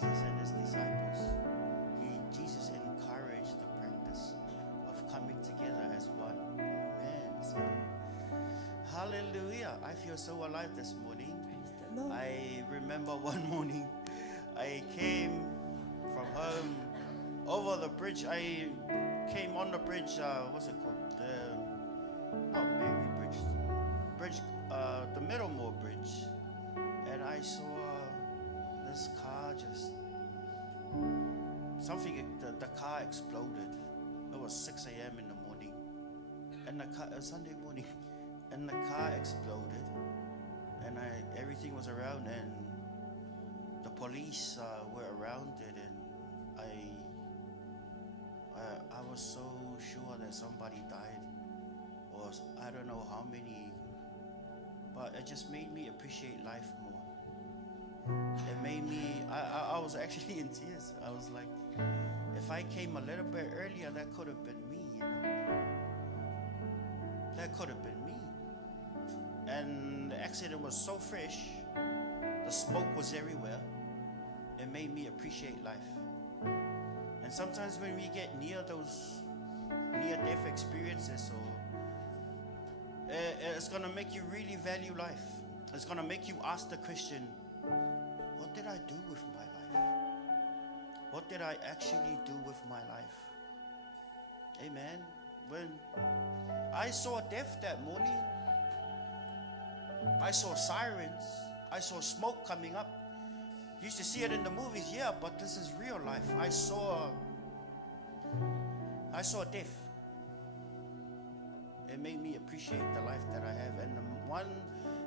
Jesus and his disciples, Jesus encouraged the practice of coming together as one. Amen. So, hallelujah. I feel so alive this morning. I remember one morning I came from home over the bridge. I came on the bridge, what's it called? Not Mary Bridge, the Middlemore Bridge. And I saw this car just, the car exploded. It was 6 a.m. in the morning. And the car, Sunday morning. And the car exploded. And everything was around, and the police were around it, and I was so sure that somebody died, or I don't know how many, but it just made me appreciate life more. It made me, I was actually in tears. I was like, if I came a little bit earlier, that could have been me, you know. That could have been me. And the accident was so fresh, the smoke was everywhere. It made me appreciate life. And sometimes when we get near those near-death experiences, it's going to make you really value life. It's going to make you ask the question, what did I do with my life? What did I actually do with my life? Amen. When I saw death that morning, I saw sirens. I saw smoke coming up. You used to see it in the movies, yeah, but this is real life. I saw death. It made me appreciate the life that I have. And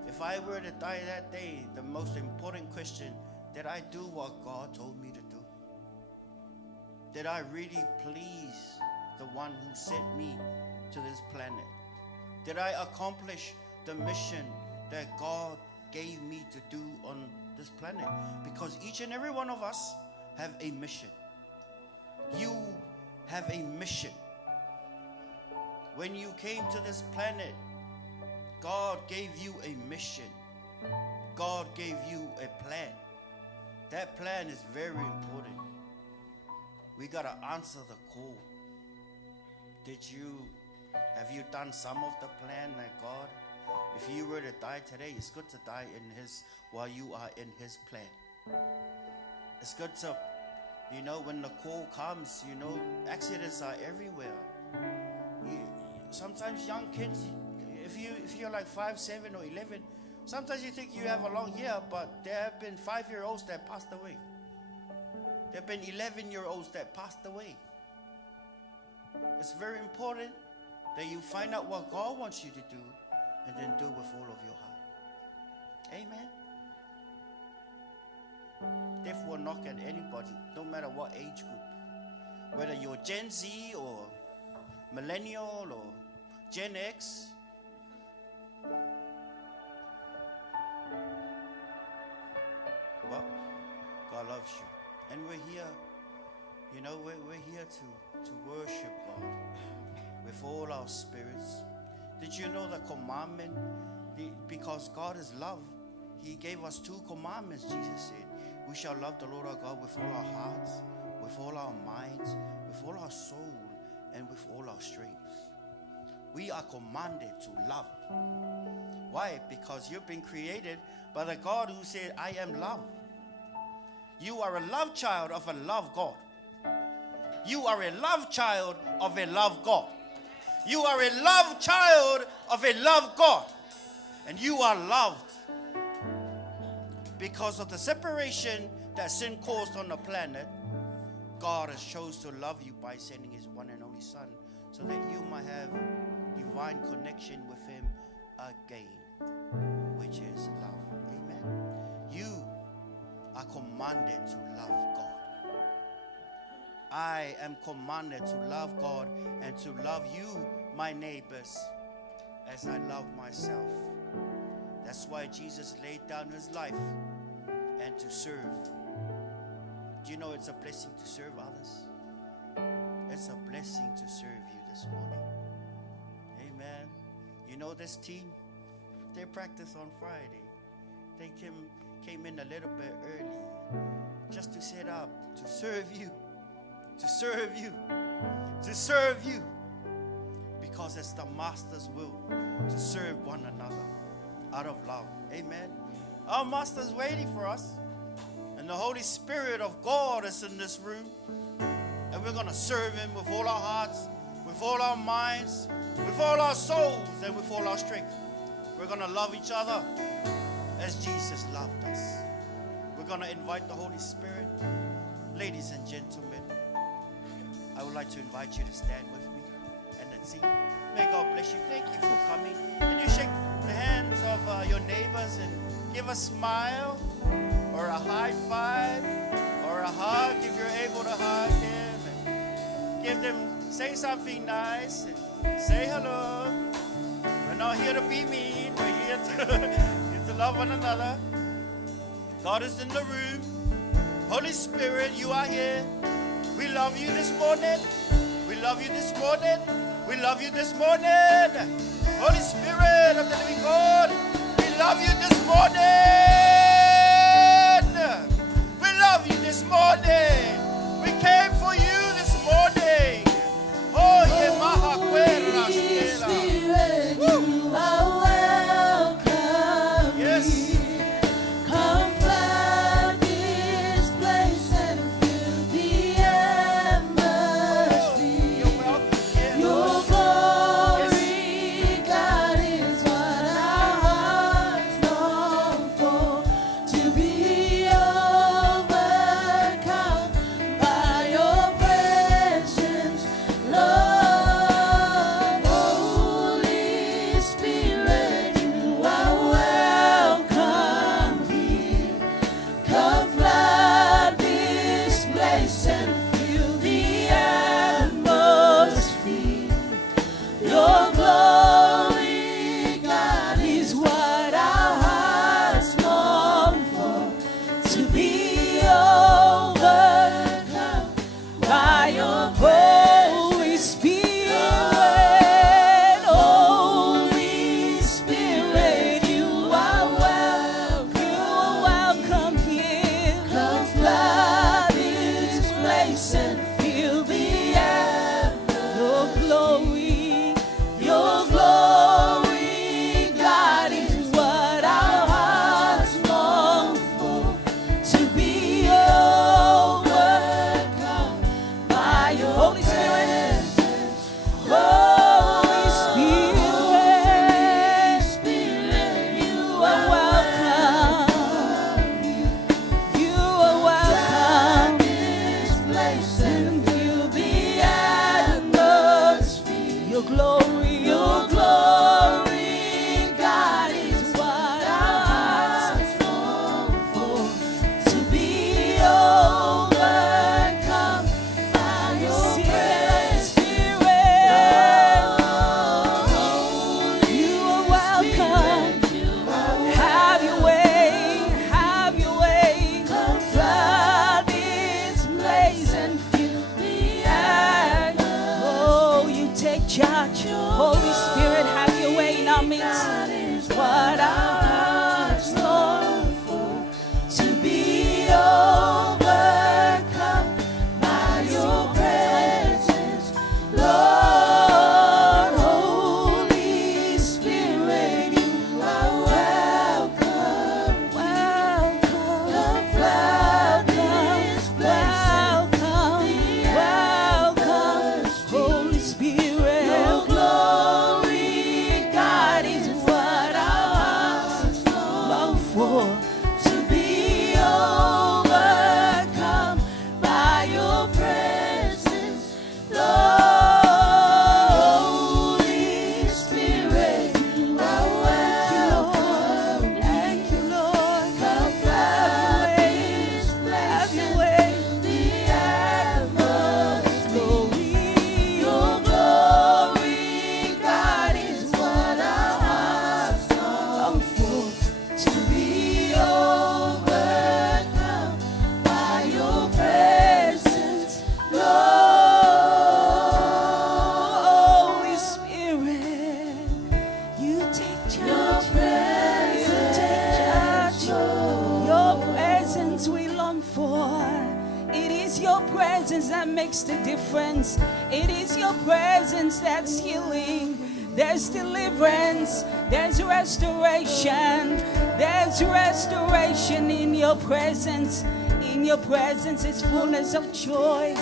if I were to die that day, the most important question, did I do what God told me to do? Did I really please the one who sent me to this planet? Did I accomplish the mission that God gave me to do on this planet? Because each and every one of us have a mission. You have a mission. When you came to this planet, God gave you a mission. God gave you a plan. That plan is very important. We got to answer the call. Have you done some of the plan that God? If you were to die today, it's good to die while you are in his plan. It's good to, when the call comes, accidents are everywhere. Sometimes young kids, if you're like 5, 7, or 11, sometimes you think you have a long year, but there have been 5-year-olds that passed away. There have been 11-year-olds that passed away. It's very important that you find out what God wants you to do, and then do it with all of your heart. Amen. Death will knock at anybody, no matter what age group. Whether you're Gen Z or Millennial or Gen X. Well, God loves you. And we're here, we're here to worship God with all our spirits. Did you know the commandment? Because God is love, he gave us 2 commandments, Jesus said. We shall love the Lord our God with all our hearts, with all our minds, with all our soul, and with all our strength. We are commanded to love. Why? Because you've been created by the God who said, I am love. You are a love child of a love God. You are a love child of a love God. You are a love child of a love God. And you are loved. Because of the separation that sin caused on the planet, God has chosen to love you by sending his one and only Son, so that you might have divine connection with him again, which is love. Amen. You are commanded to love God. I am commanded to love God and to love you, my neighbors, as I love myself. That's why Jesus laid down his life and to serve. Do you know it's a blessing to serve others? It's a blessing to serve you this morning. Amen. You know this team, they practice on Friday. They came in a little bit early just to set up, to serve you, to serve you, to serve you. Because it's the Master's will to serve one another out of love. Amen. Our Master's waiting for us. And the Holy Spirit of God is in this room. And we're going to serve Him with all our hearts, with all our minds, with all our souls, and with all our strength. We're going to love each other as Jesus loved us. We're going to invite the Holy Spirit. Ladies and gentlemen, I would like to invite you to stand with me and let's sing. May God bless you. Thank you for coming. Can you shake the hands of your neighbors and give a smile or a high five or a hug if you're able to hug them, and give them, say something nice and say hello. We're not here to be mean. We're here to love one another. God is in the room. Holy Spirit, you are here. We love you this morning. We love you this morning. We love you this morning. Holy Spirit of the living God, we love you this morning. We love you this morning. We came for you this morning. Oh, yeah, maha kwera stela. Woo. You are welcome. Yes. Here. Come flood this place and fill the atmosphere. You're welcome here. Your glory, God, is what our hearts long for. To be overcome by your presence, Lord. Holy Spirit, you are welcome here. Come flood this place and fill the atmosphere. Your glory, God, is what our hearts long for. To be overcome by your Holy Spirit. Holy Spirit, you are welcome here. Come flood this place and fill the atmosphere. Your glory, God, is what our hearts long for. To be overcome by your Holy Spirit. Holy Spirit, you are welcome. You are welcome. This place and fill the atmosphere. Your glory, God, is what our hearts long for. To be overcome by your presence. You are welcome. Have your way, have your way. Come flood this place and fill the atmosphere. Oh, you take charge. Holy Spirit, have your way in our midst. That is what our hearts long for. To be overcome by your presence, Lord. Holy Spirit, you are welcome. Come flood this place. Welcome. Holy Spirit. Your glory, presence that makes the difference. It is your presence that's healing. There's deliverance. There's restoration. There's restoration in your presence. In your presence is fullness of joy.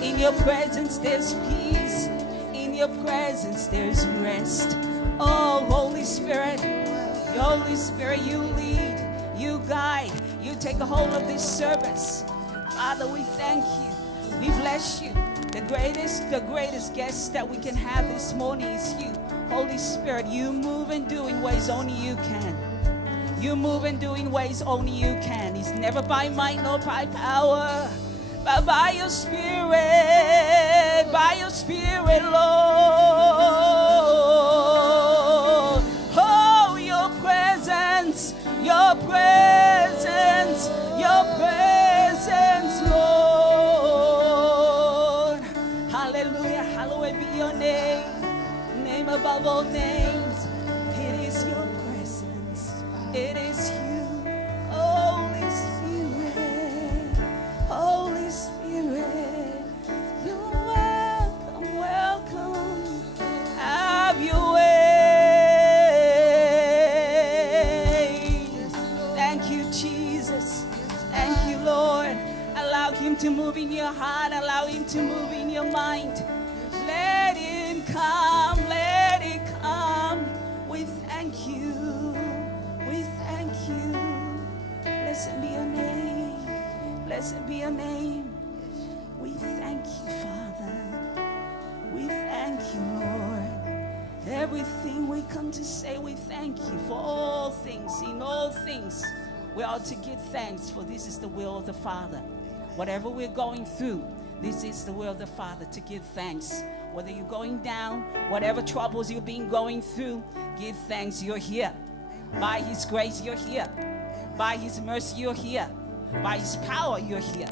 In your presence there's peace. In your presence there's rest. Oh, Holy Spirit, you lead, you guide, you take a hold of this service. Father, we thank you. We bless you. The greatest guest that we can have this morning is you. Holy Spirit, you move and do in ways only you can. You move and do in ways only you can. It's never by might nor by power, but by your Spirit, Lord. Oh, your presence, Lord. Hallelujah, hallowed be your name. Name above all names. It is your presence. It is you, Holy Spirit. Holy Spirit, you're welcome, welcome. Have your way. Thank you, Jesus. Thank you, Lord. Allow him to move in your heart. Allow him to move in your mind. Let him come. Let it come. We thank you. We thank you. Blessed be your name. Blessed be your name. We thank you, Father. We thank you, Lord. Everything we come to say, we thank you for all things. In all things, we ought to give thanks, for this is the will of the Father. Whatever we're going through, this is the will of the Father, to give thanks. Whether you're going down, whatever troubles you've been going through, give thanks. You're here. By His grace, you're here. By His mercy, you're here. By His power, you're here.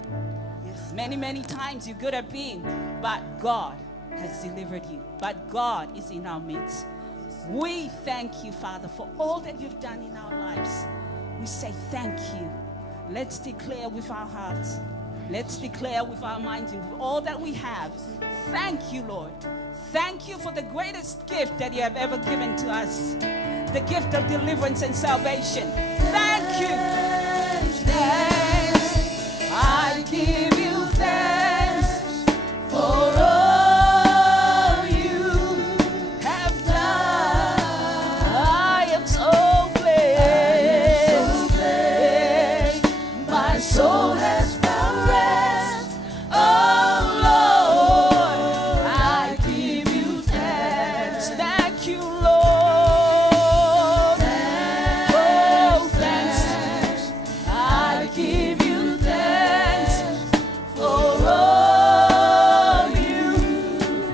Many, many times you could have been, but God has delivered you. But God is in our midst. We thank you, Father, for all that you've done in our lives. We say thank you. Let's declare with our hearts. Let's declare with our minds and with all that we have. Thank you, Lord. Thank you for the greatest gift that you have ever given to us. The gift of deliverance and salvation. Thank you. Thanks. I give you thanks for all you have done. I am so blessed. My soul has found rest. Oh Lord, I give you thanks. Thank you, Lord. Oh, thanks. I give you thanks for all you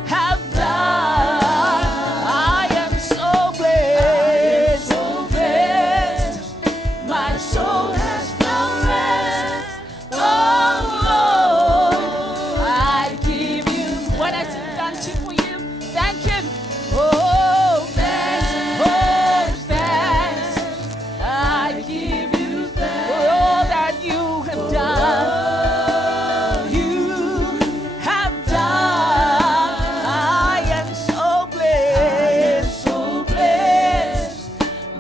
have done. I am so blessed. My soul has found rest. Oh Lord, I give you. What has He done for you? Thank Him. Oh, thanks. Oh, thanks. I give you thanks for all that you have done. You have done. I am so blessed.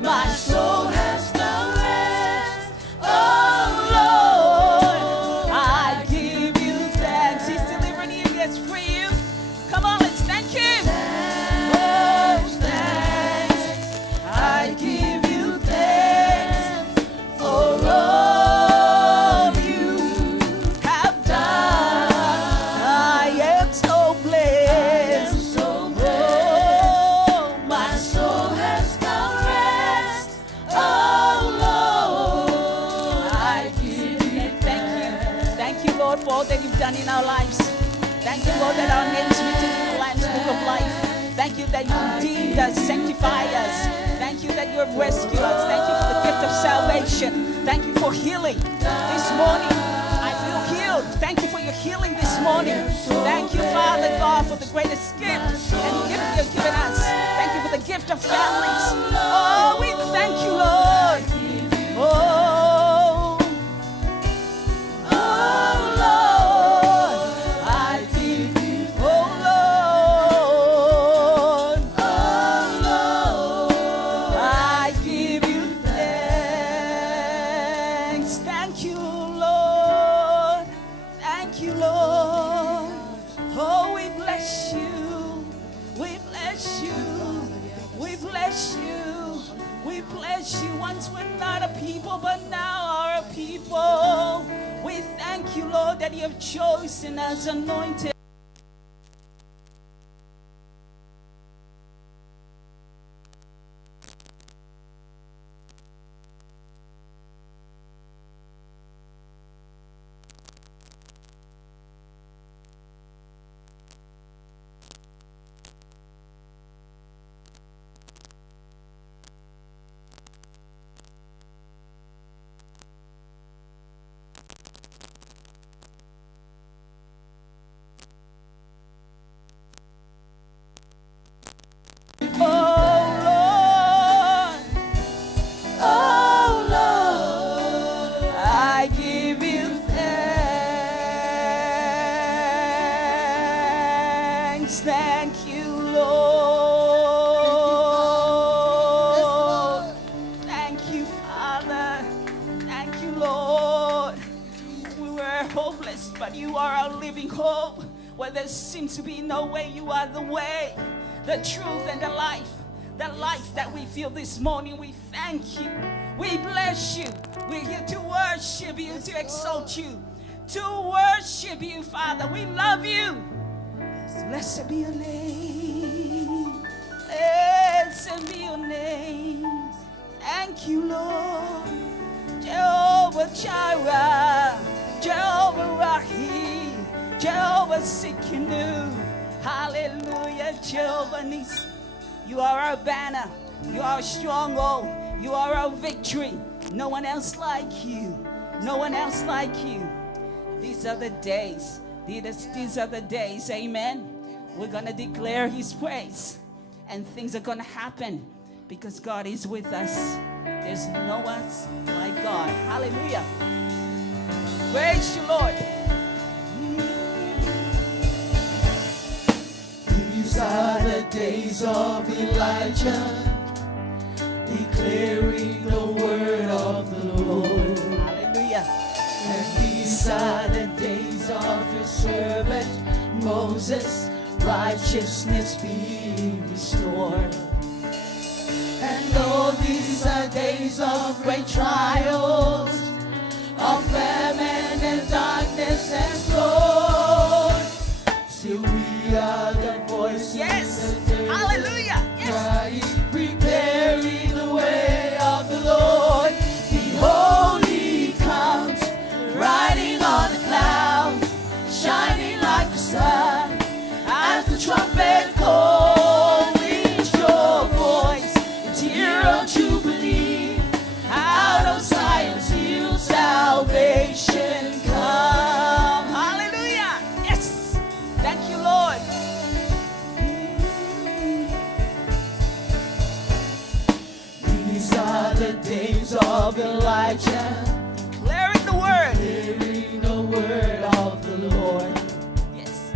My soul has found rest. Oh Lord, I give you thanks. He's delivering you. He has freed you. Come on, let's thank Him. Oh, thanks. I give you thanks for all you have done. I am so blessed. Oh, my soul has found rest. Oh Lord, I give you thank you. Thank you, Lord, for all that you've done in our lives. Thank you, Lord, that our names written in the Lamb's Book of Life. Thank you that you redeemed us, sanctify us. Thank you that you have rescued us. Thank you for the gift of salvation. Thank you for healing this morning. I feel healed. Thank you for your healing this morning. Thank you, Father God, for the greatest gift and gift you have given us. Thank you for the gift of families. Oh, we thank you, Lord. Oh, Lord, I once were not a people, but now are a people. We thank you, Lord, that you have chosen us, anointed. Thank you, Lord. Thank you, Father. Thank you, Lord. We were hopeless, but you are our living hope. Where there seems to be no way, you are the way, the truth, and the life. The life that we feel this morning, we thank you. We bless you. We're here to worship you, to exalt you, to worship you, Father. We love you. Blessed be your name. Blessed be your name. Thank you, Lord. Jehovah Jireh, Jehovah Rahi, Jehovah Sikkenu. Hallelujah, Jehovah Nis. You are our banner. You are our stronghold. You are our victory. No one else like you. No one else like you. These are the days. These are the days, amen. We're going to declare his praise, and things are going to happen because God is with us. There's no one like God. Hallelujah. Praise you, Lord. These are the days of Elijah, declaring the word of the Lord. Hallelujah. And these are the days of your servant Moses, righteousness be restored. And though these are days of great trials, of famine and darkness and storm, still we are the voice. Yes. Of the day. Hallelujah. Yes. Crying, preparing the way of the Lord. Behold, he comes, riding on the clouds, shining like the sun. As the trumpet call, reach your voice. It's year of jubilee. Out of Zion's hill, salvation come. Hallelujah. Yes. Thank you, Lord. These are the days of Elijah, Declaring the word. hearing the word of the Lord. Yes.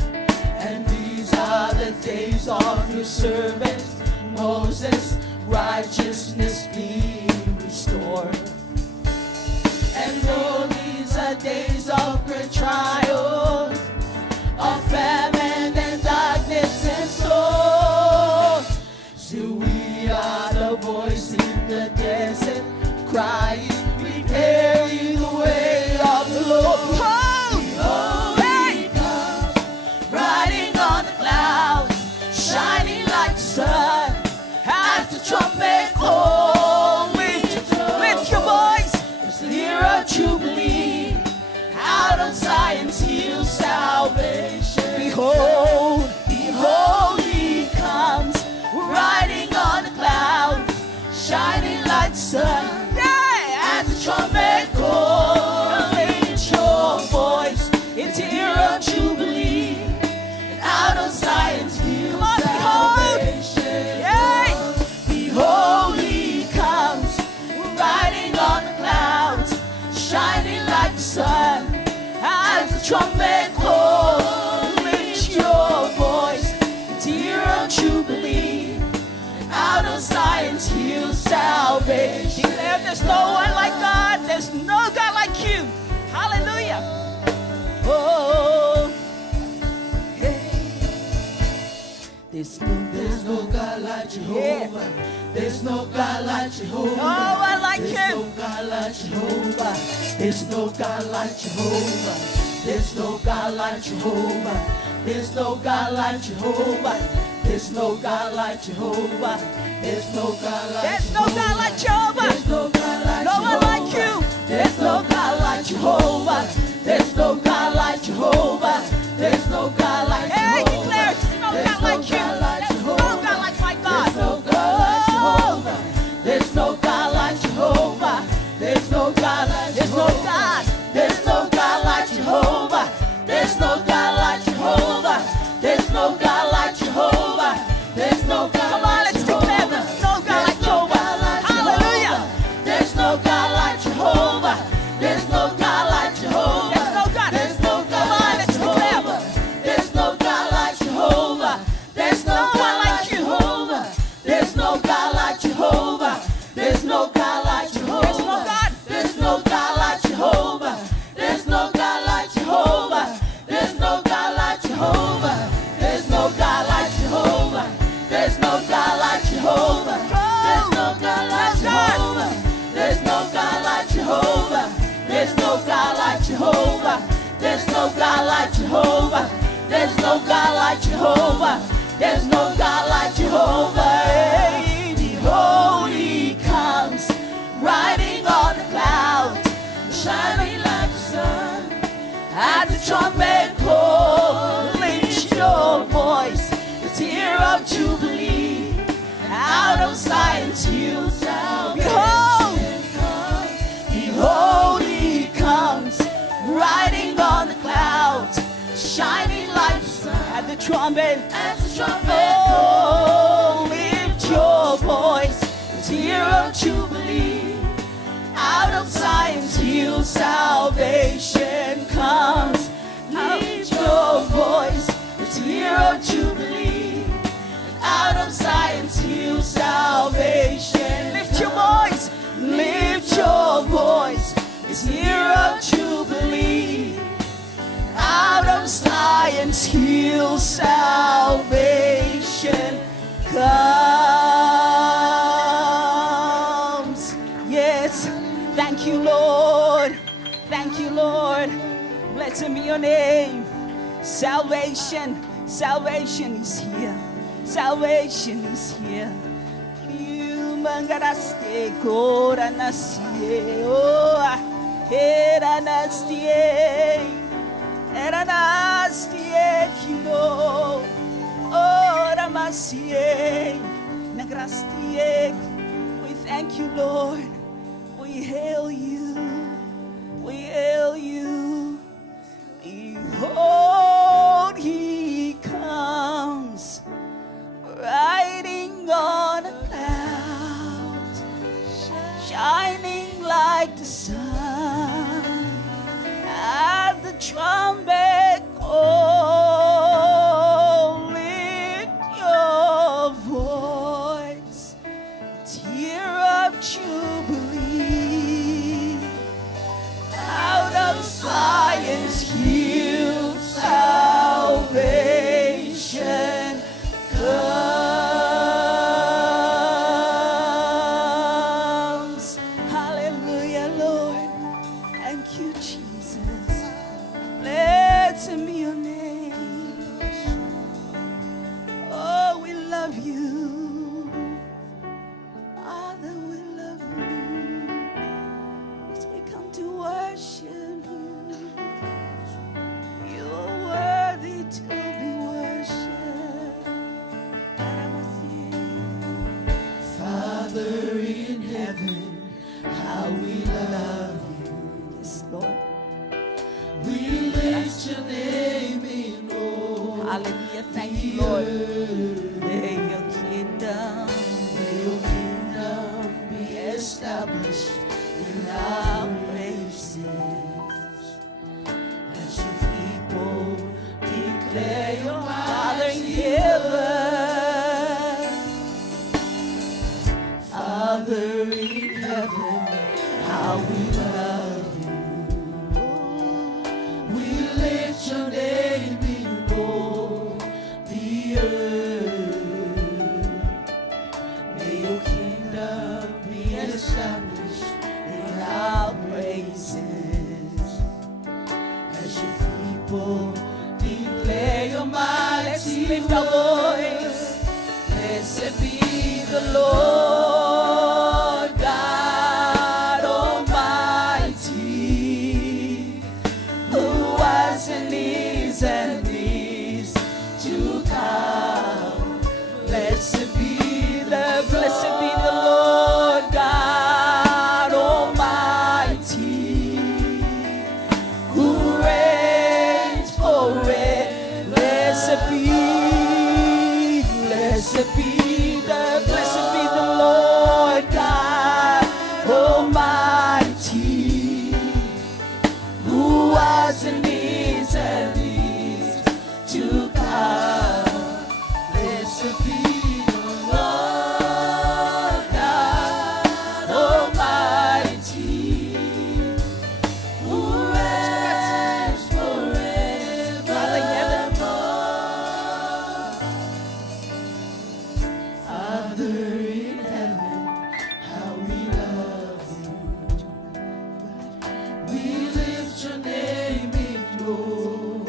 And these are the days of your servant Moses, righteousness be restored. And though these are days of great trials, of famine and darkness and sorrow, still we are the voice in the desert, crying, preparing the way of the Lord. Behold, he comes, riding on the clouds, shining like the sun. As the trumpet calls, lift your voice. It's the year of jubilee. Out of Zion's hill, salvation. Behold, behold, he comes, riding on the clouds, shining like the sun. As the trumpet calls, lift your voice. It's the year of jubilee. And out of Zion's hill, salvation. Behold, he comes, riding on the clouds, shining like the sun. As the trumpet calls, lift your voice. It's the year of jubilee. And out of Zion's hill, salvation. Declare there's no one like God. There's no God like you. Hallelujah. Oh. There's There's no God like Jehovah. There's no God like Jehovah. Oh, I like There's him. no God like Jehovah. There's no God like Jehovah. There's no God like Jehovah. There's no God like Jehovah. There's no God like Jehovah. There's no God like There's no God like Jehovah. There's no God like No one like Jehovah. you. There's no God like Jehovah. There's no God like Jehovah. There's no God like Hey, Jehovah. declare, there's no There's God like you. God like There's no Jehovah. God like my God. There's no God like Jehovah. There's no God like Jehovah. There's no God like There's no Jehovah. God. There's no God like Jehovah. There's no God like Jehovah. There's no God like Jehovah. There's no God Come on, like let's declare Jehovah. there's no God like Jehovah. Hallelujah. There's no God like Jehovah. There's no God like Jehovah. There's no God. There's no God Come on, like let's declare. Jehovah. There's no God like Jehovah. There's no No one God like like you. Jehovah. There's no God like Jehovah. There's no God like Jehovah. There's no God. There's no God like Jehovah. There's no God like Jehovah. There's no God like Jehovah. There's no God like Jehovah. There's no God like Jehovah. There's no God like Jehovah. There's no God like Jehovah. There's no God like Jehovah. There's no God like Jehovah. There's no God like Jehovah. There's no God like Jehovah. Hey, behold, he comes, riding on the clouds, shining like the sun. At the trumpet call, lift your voice, the tear of jubilee. Out of Zion's hill, salvation comes. Behold, he comes, riding on the clouds, shining like the sun. At the trumpet. At the trumpet call, lift your voice, the tear of jubilee. Out of Zion's hill, salvation comes. Lift your voice, the tear of jubilee. Out of Zion's hill, salvation. Lift your voice. Lift your voice, it's year of jubilee. Out of Zion's hill, salvation comes. Yes. Thank you, Lord. Thank you, Lord. Blessed be your name. Salvation. Salvation is here. Salvation is here. You mangaraste kora nasie. Oh, era nastie. Era nastie kino. Oh, ramasie. Nagrastie. We thank you, Lord. We hail you. We hail you. Behold, he comes, riding on a cloud, shining like the sun. At the trumpet call, lift your voice, tear of jubilee. Out of Zion's hill, salvation comes. Hallelujah, Lord. Thank you, Jesus. Blessed be your name. Oh, we love you. Father, we love you. As we come to worship you, you are worthy to be worshipped. Father in heaven, how we love you. Yes, Lord. We lift your name in all. Hallelujah. Thank you, Lord. May your kingdom May your kingdom be established in our praises. As your people declare your Father in heaven. heaven. Father in heaven, how we love you. We lift your name in all the earth. lift our voice. Blessed be the Lord God Almighty, who was and is to come. Blessed be the Lord God Almighty, who reigns forever. Blessed be the Lord God Almighty, who was and is to come. Blessed be the Lord God Almighty, who reigns forevermore. Father in heaven, how we love you. We lift your name in all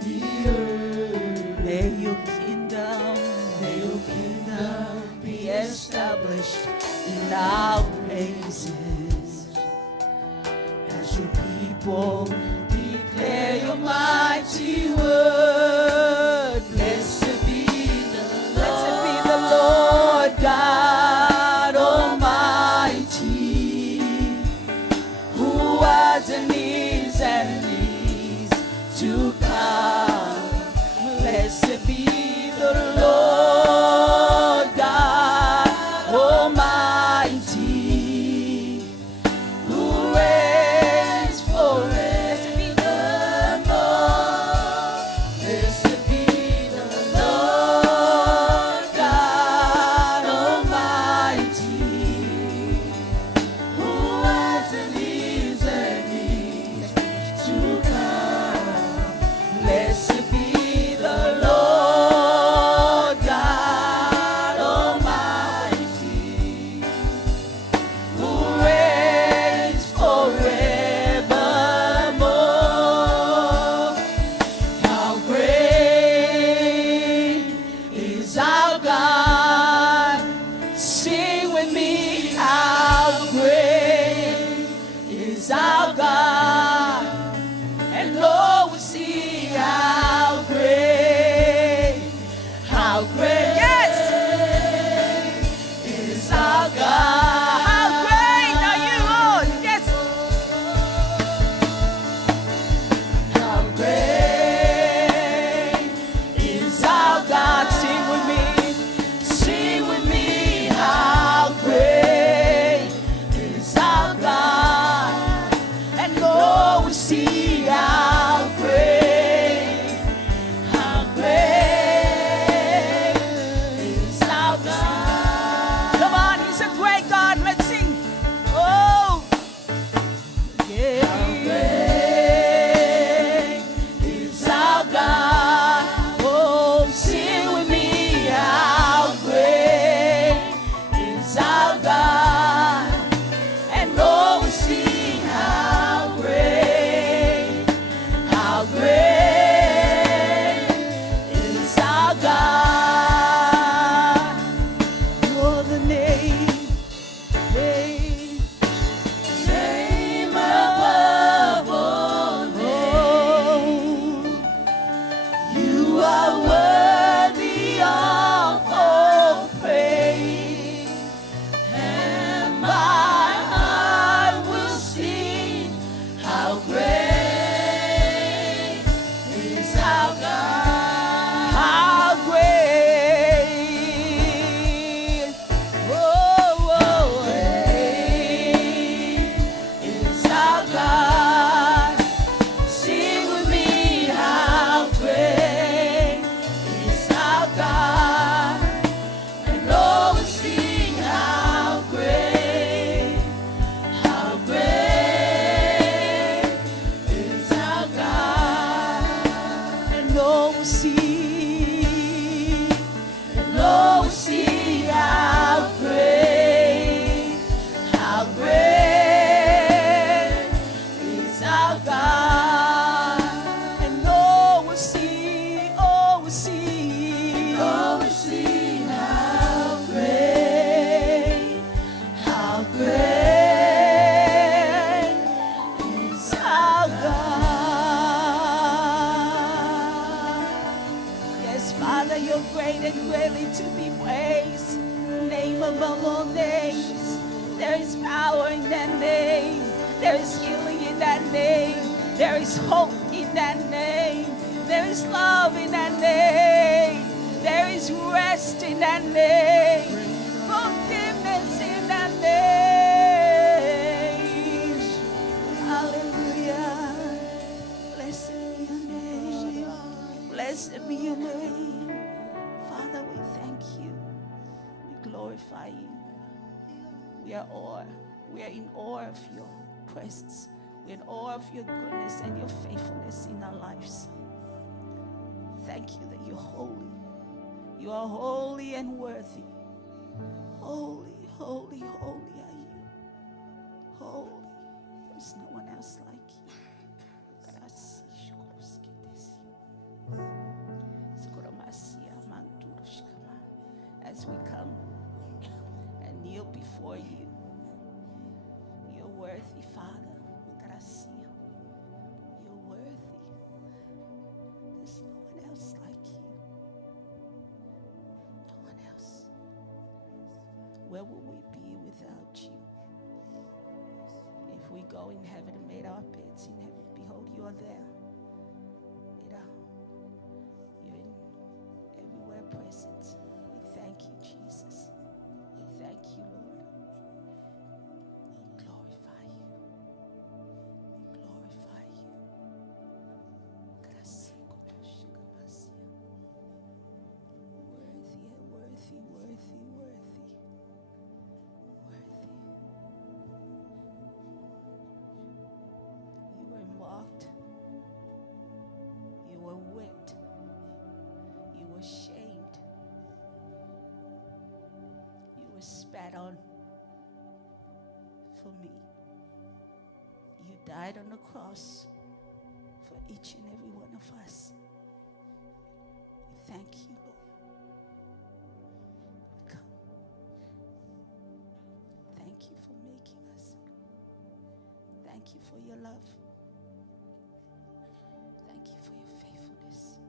the earth. May your kingdom be established in our praises, as your people declare your mighty word. Blessed be the Lord God Almighty, who was and is to come. Blessed be the Lord God Almighty, who reigns forevermore. Blessed be the Lord God Almighty, who was and is to come. Blessed be the Lord God Almighty, who reigns forevermore. How great is our God? Sing with me, how great is our God? And Lord, we see how great, yes, is our God. How great are you, Lord? Yes. How great is our God? Sing with me, how great is our God? And Lord, we see how great is our God. Come on, he's a great God. Let's sing. Oh, yeah. How great is our God? Oh, sing with me, how great is our God? And Lord, we see how great is our God. You're the name above all names. You are worthy of all praise, and my heart will sing how great is our God. How great, oh, wonderful names. There is power in that name. There is healing in that name. There is hope in that name. There is love in that name. There is rest in that name. Forgiveness in that name. Hallelujah. Blessed be your name. Blessed be your name. Father, we thank you. We glorify you. We are in awe of your presence. We're in awe of your goodness and your faithfulness in our lives. Thank you that you're holy. You are holy and worthy. Holy, holy, holy are you. Holy. There's no one else like you. As we come and kneel before you, you're worthy, Father. You're worthy. There's no one else like you. No one else. Where will we be without you? If we go in heaven and made our beds in heaven, behold, you are there. You're in everywhere present. We thank you, Jesus. We thank you, Lord. We glorify you. We glorify you. Worthy, worthy, worthy, worthy. You were mocked. You were whipped. You were shamed. You were spat on for me. You died on the cross for each and every one of us. Thank you, Lord. Come. Thank you for making us. Thank you for your love. Thank you for your faithfulness.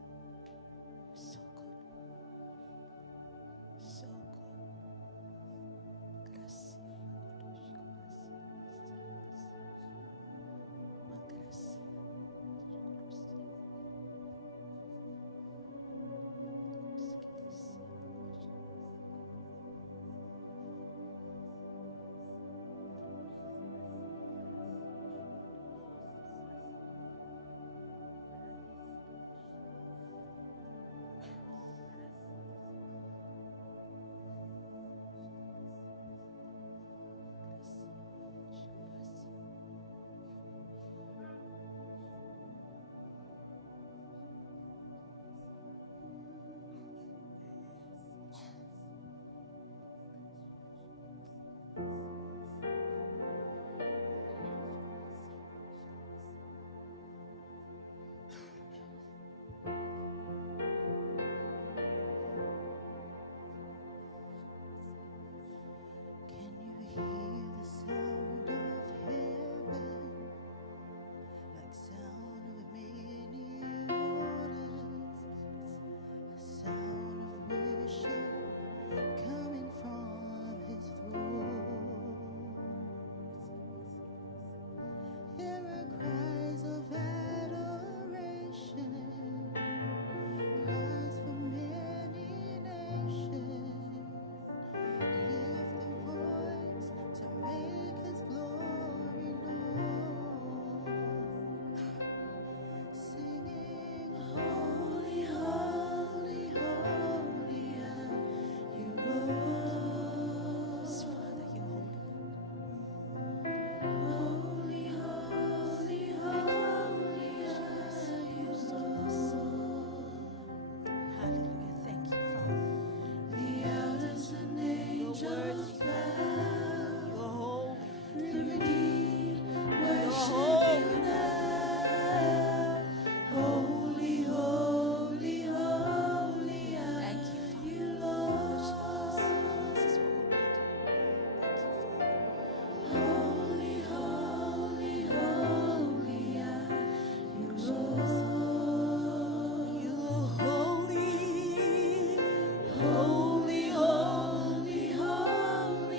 So good. So good. Gracias. Holy, holy, holy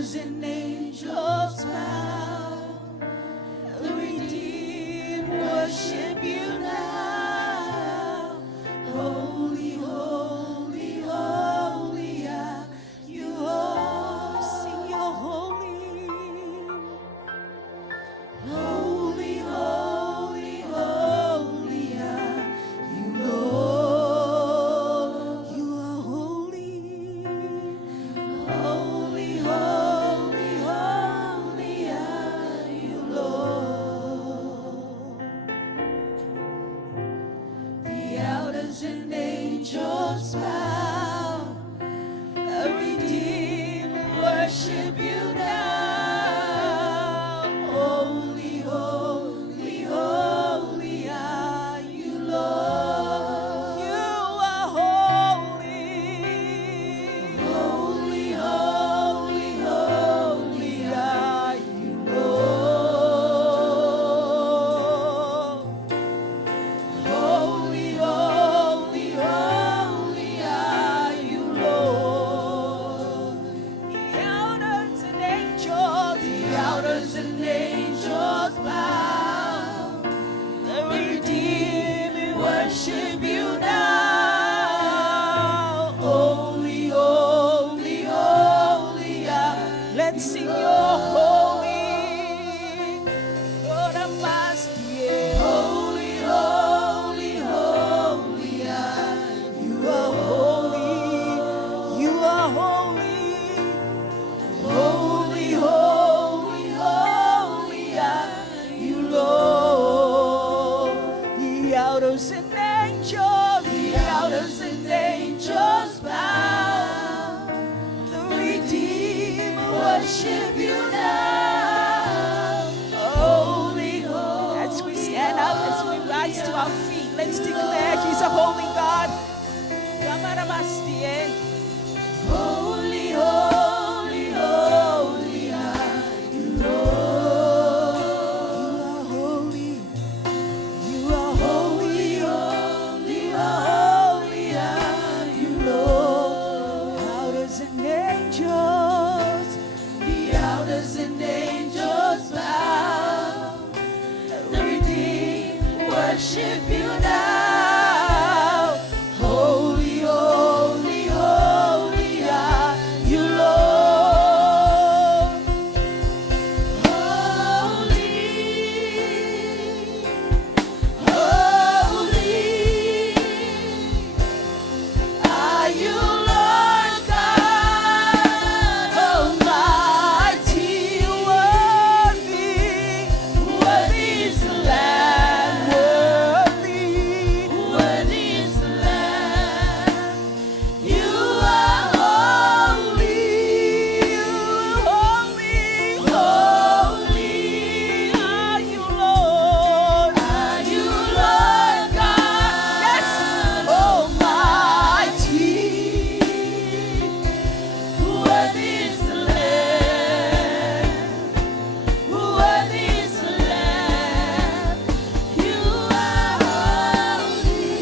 elders and angels bow. The redeemed worship you now. Holy, holy, holy are you, Lord. Sing your holy. Holy, holy, holy are you, Lord. You are holy. Holy, holy, holy are you, Lord. The elders and angels bow. The redeemed worship you now. Holy, holy, holy are you, Lord. You are holy. Holy, holy, holy are you, Lord. Holy, holy, holy are you, Lord. The elders and angels. The elders and angels bow. The redeemed worship you now. Holy, holy, holy are Let's sing your holy. Lord, I must hear. holy, holy, holy are you, holy. You are holy. Holy, holy, holy are you, Lord. The elders and angels. The elders and angels bow. The redeemed worship you now. Holy, holy. As we stand up, as we rise to our feet, let's declare He's a holy God. Kamaramasti. Holy, holy, holy are you, Lord. You are holy. Holy, holy, holy are you, Lord. Elders and angels. The elders and angels bow. The redeemed worship you now. Holy, holy, holy are you, Lord. Holy, holy are you, Lord God Almighty. Worthy, worthy is the Lamb. Worthy is the Lamb. You are holy, holy, holy are you, Lord. Are you, Lord God? Yes, Almighty. Worthy is the Lamb. Worthy is the Lamb. You are holy.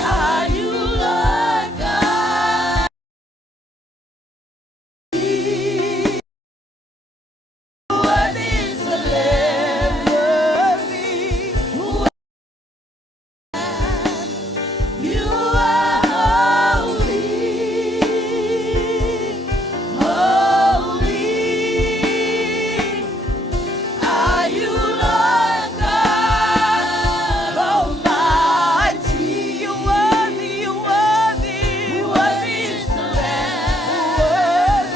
Are you, Lord God? Worthy is the Lamb. You are holy. Holy are you, Lord God Almighty. You're worthy, you're worthy. Worthy is the Lamb.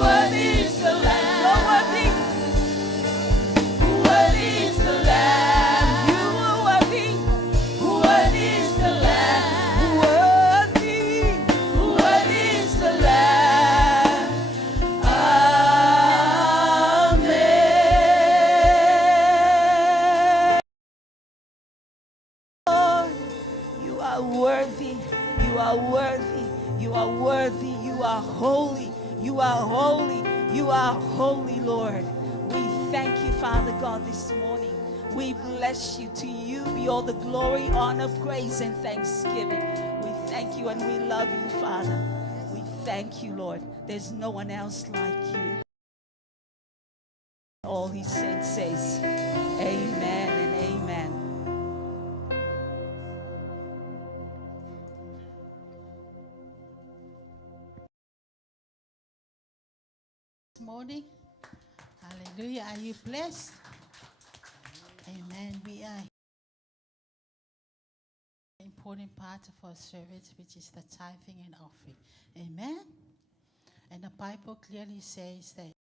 Worthy is the Lamb. You're worthy. Worthy is the Lamb. You are worthy. Worthy is the Lamb. Worthy is the Lamb. Amen. Lord, you are worthy. You are worthy. You are worthy. You are holy. You are holy. You are holy, Lord. We thank you, Father God, this morning We bless you. To you be all the glory, honor, praise, and thanksgiving. We thank you and we love you, Father. We thank you, Lord. There's no one else like you. All His saints says, amen and amen. This morning. Hallelujah. Are you blessed? Amen. We are an important part of our service, which is the tithing and offering. Amen. And the Bible clearly says that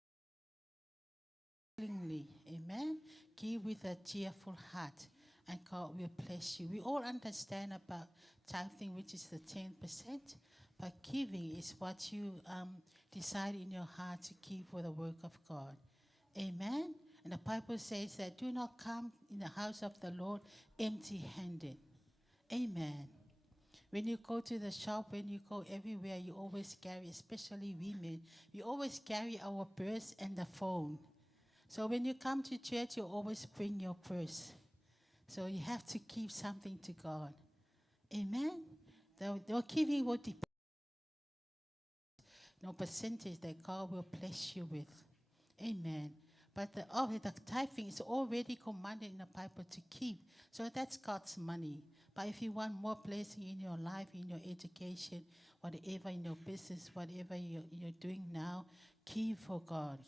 willingly, amen, give with a cheerful heart, and God will bless you. We all understand about tithing, which is the 10%, but giving is what you decide in your heart to give for the work of God. Amen. And the Bible says that do not come in the house of the Lord empty-handed. Amen. When you go to the shop, when you go everywhere, you always carry, especially women, you always carry our purse and the phone. So when you come to church, you always bring your purse. So you have to give something to God. Amen. The giving will depend no percentage that God will bless you with. Amen. But the tithing is already commanded in the Bible to keep. So that's God's money. But if you want more blessing in your life, in your education, whatever, in your business, whatever you're doing now, give for God.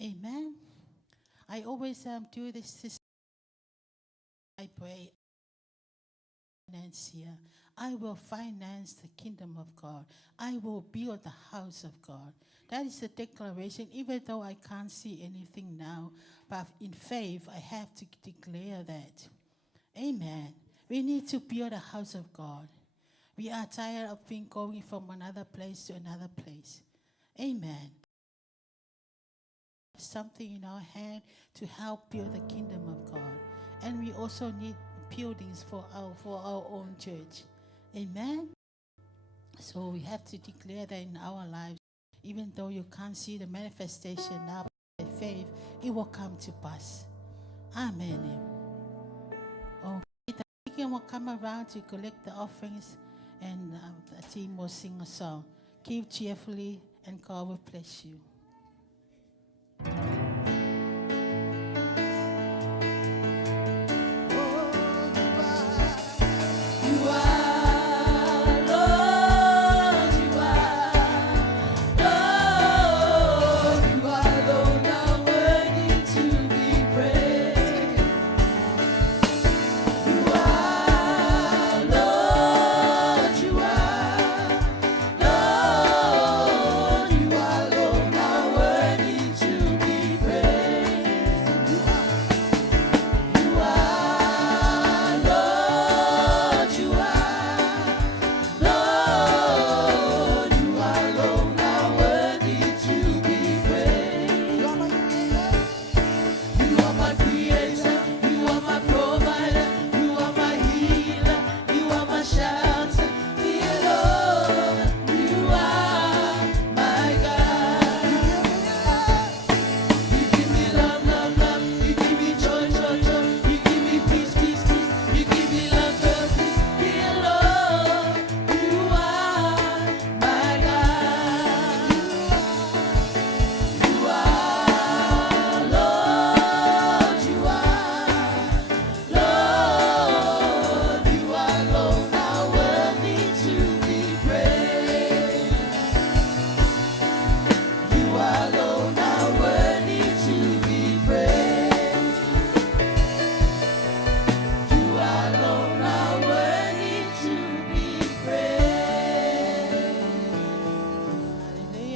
Amen. I always do this. I pray, financier. I will finance the kingdom of God. I will build the house of God. That is the declaration, even though I can't see anything now, but in faith, I have to declare that. Amen. We need to build a house of God. We are tired of going from another place to another place. Amen. Something in our hand to help build the kingdom of God. And we also need buildings for our own church. Amen. So we have to declare that in our lives, even though you can't see the manifestation now, by faith, it will come to pass. Amen. Okay, the deacon will come around to collect the offerings, and the team will sing a song. Give cheerfully, and God will bless you.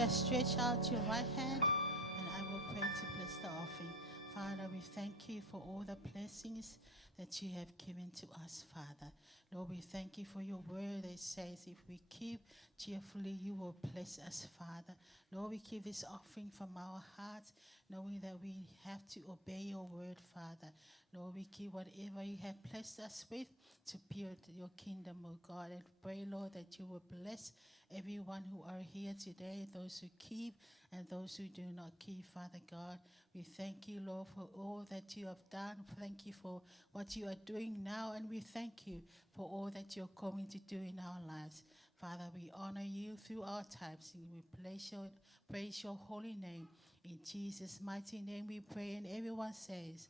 Stretch out your right hand, and I will pray to bless the offering. Father, we thank you for all the blessings that you have given to us, Father. Lord, we thank you for your word that says if we keep cheerfully, you will bless us, Father. Lord, we give this offering from our hearts, knowing that we have to obey your word, Father. Lord, we give whatever you have blessed us with to build your kingdom, oh God. And pray, Lord, that you will bless everyone who are here today, those who keep and those who do not keep, Father God. We thank you, Lord, Lord, for all that you have done. Thank you for what you are doing now, and we thank you for all that you're going to do in our lives. Father, we honor you through our times, and we praise your holy name. In Jesus' mighty name we pray, and everyone says,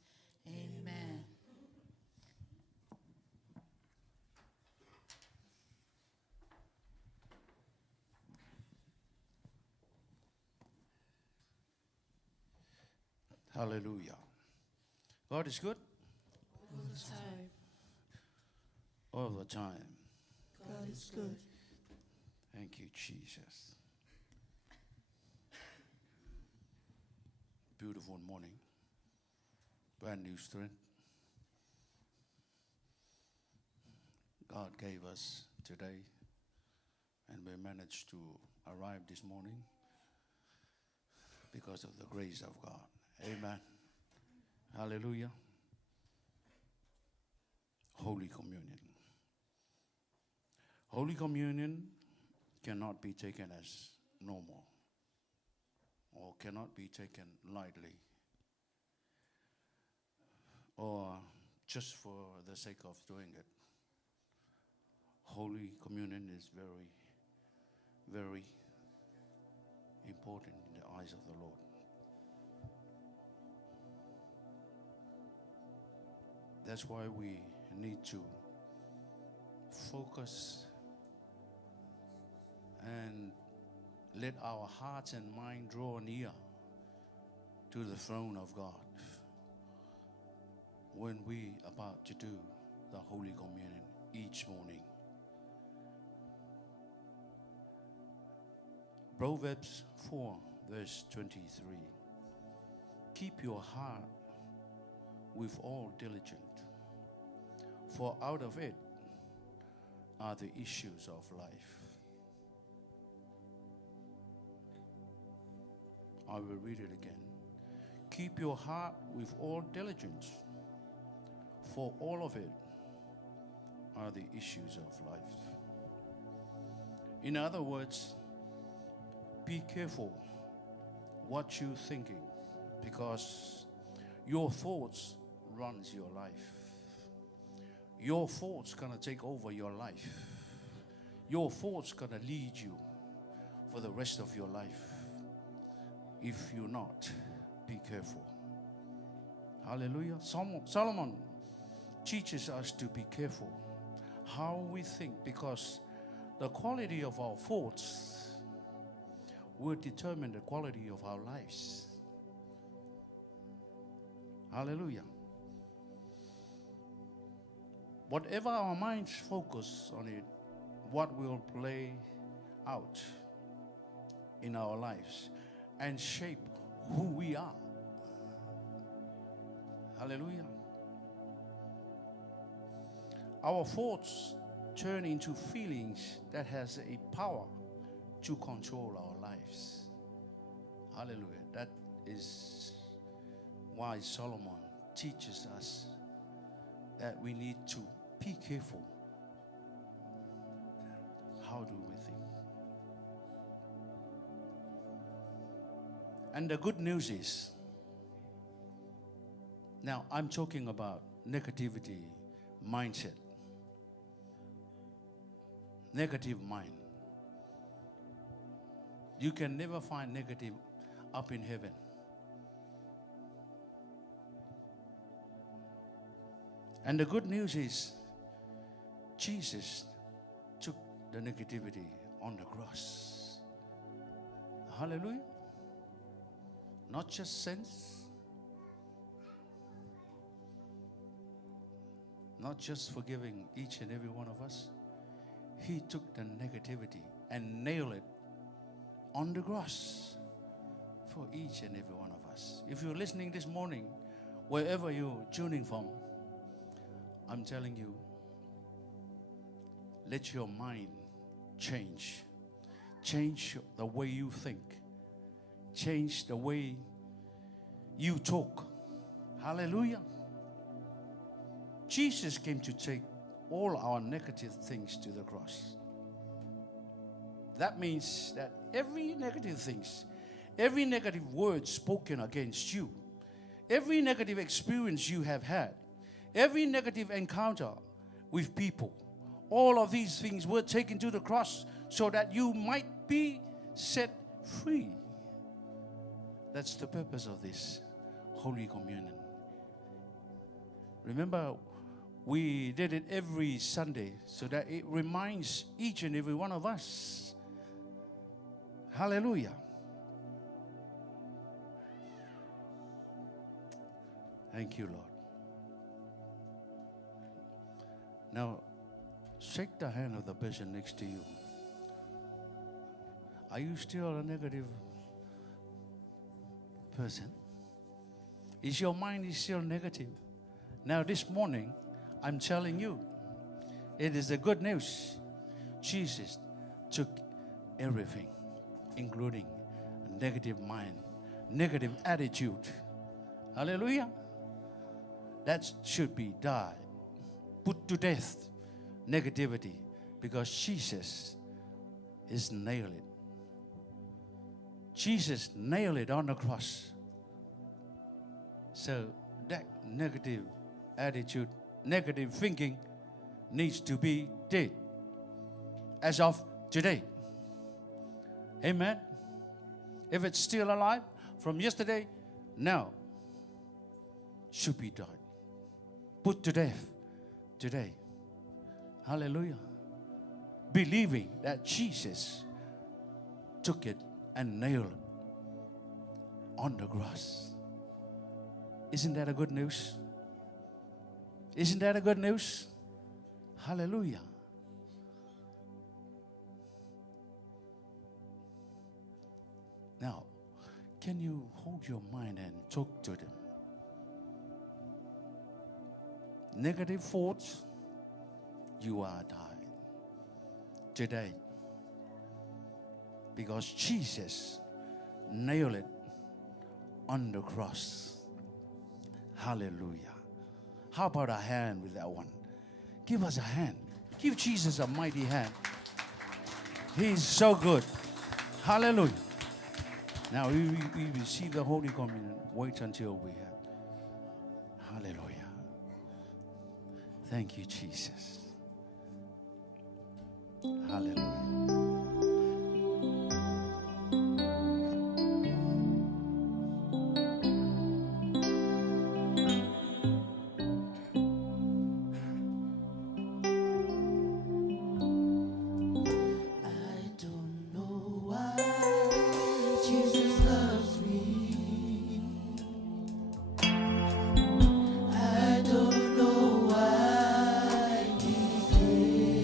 Amen. Hallelujah. God is good All the time. all the time. God is good. Thank you, Jesus. Beautiful morning. Brand new strength. God gave us today, and we managed to arrive this morning because of the grace of God. Amen. Hallelujah. Holy Communion. Holy Communion cannot be taken as normal or cannot be taken lightly or just for the sake of doing it. Holy Communion is very, very important in the eyes of the Lord. That's why we need to focus and let our hearts and mind draw near to the throne of God when we about to do the Holy Communion each morning. Proverbs 4 verse 23. Keep your heart with all diligence, for out of it are the issues of life. I will read it again. Keep your heart with all diligence, for all of it are the issues of life. In other words, be careful what you're thinking, because your thoughts runs your life. Your thoughts gonna take over your life. Your thoughts gonna lead you for the rest of your life if you're not. Be careful. Hallelujah. Solomon teaches us to be careful how we think, because the quality of our thoughts will determine the quality of our lives. Hallelujah. Whatever our minds focus on it, what will play out in our lives and shape who we are. Hallelujah. Our thoughts turn into feelings that has a power to control our lives. Hallelujah. That is why Solomon teaches us that we need to be careful. How do we think? And the good news is, now I'm talking about negativity mindset. Negative mind. You can never find negative up in heaven. And the good news is, Jesus took the negativity on the cross. Hallelujah. Not just sense, not just forgiving each and every one of us. He took the negativity and nailed it on the cross for each and every one of us. If you're listening this morning, wherever you're tuning from, I'm telling you, let your mind change. Change the way you think. Change the way you talk. Hallelujah. Jesus came to take all our negative things to the cross. That means that every negative things, every negative word spoken against you every negative experience you have had, every negative encounter with people, all of these things were taken to the cross so that you might be set free. That's the purpose of this Holy Communion. Remember, we did it every Sunday so that it reminds each and every one of us. Hallelujah. Thank you, Lord. Now, shake the hand of the person next to you. Are you still a negative person? Is your mind still negative? Now, this morning, I'm telling you, it is the good news. Jesus took everything, including a negative mind, negative attitude. Hallelujah. That should be died, put to death, negativity, because Jesus is nailed it. Jesus nailed it on the cross. So that negative attitude, negative thinking needs to be dead as of today. Amen. If it's still alive from yesterday, now should be died, put to death today. Hallelujah. Believing that Jesus took it and nailed it on the cross. Isn't that a good news? Isn't that a good news? Hallelujah. Now, can you hold your mind and talk to them? Negative thoughts, you are dying today. Because Jesus nailed it on the cross. Hallelujah. How about a hand with that one? Give us a hand. Give Jesus a mighty hand. He is so good. Hallelujah. Now we receive the Holy Communion. Wait until we have. Hallelujah. Thank you, Jesus. Hallelujah. I don't know why he came.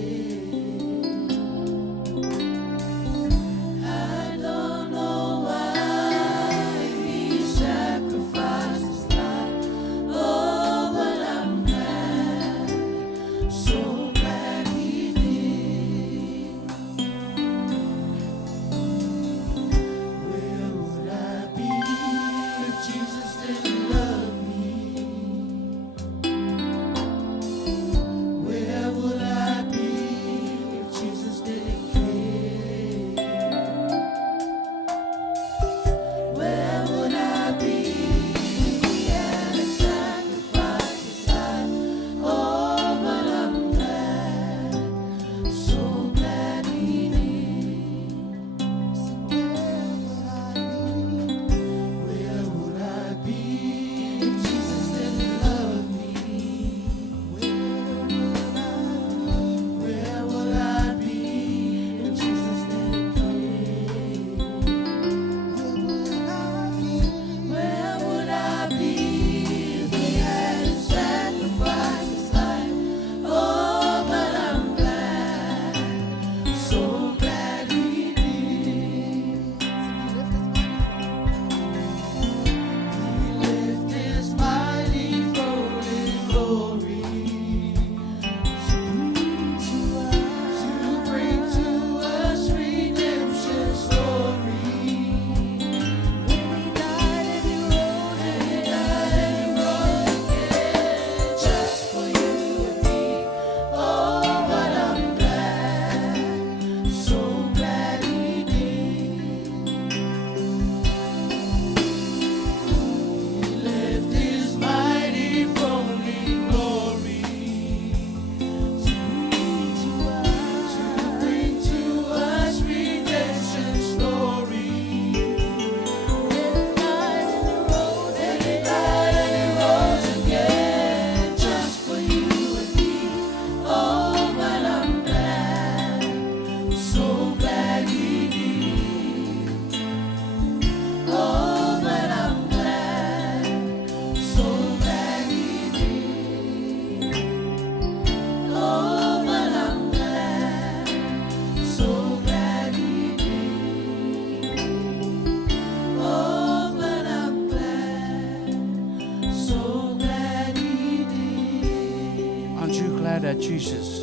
that Jesus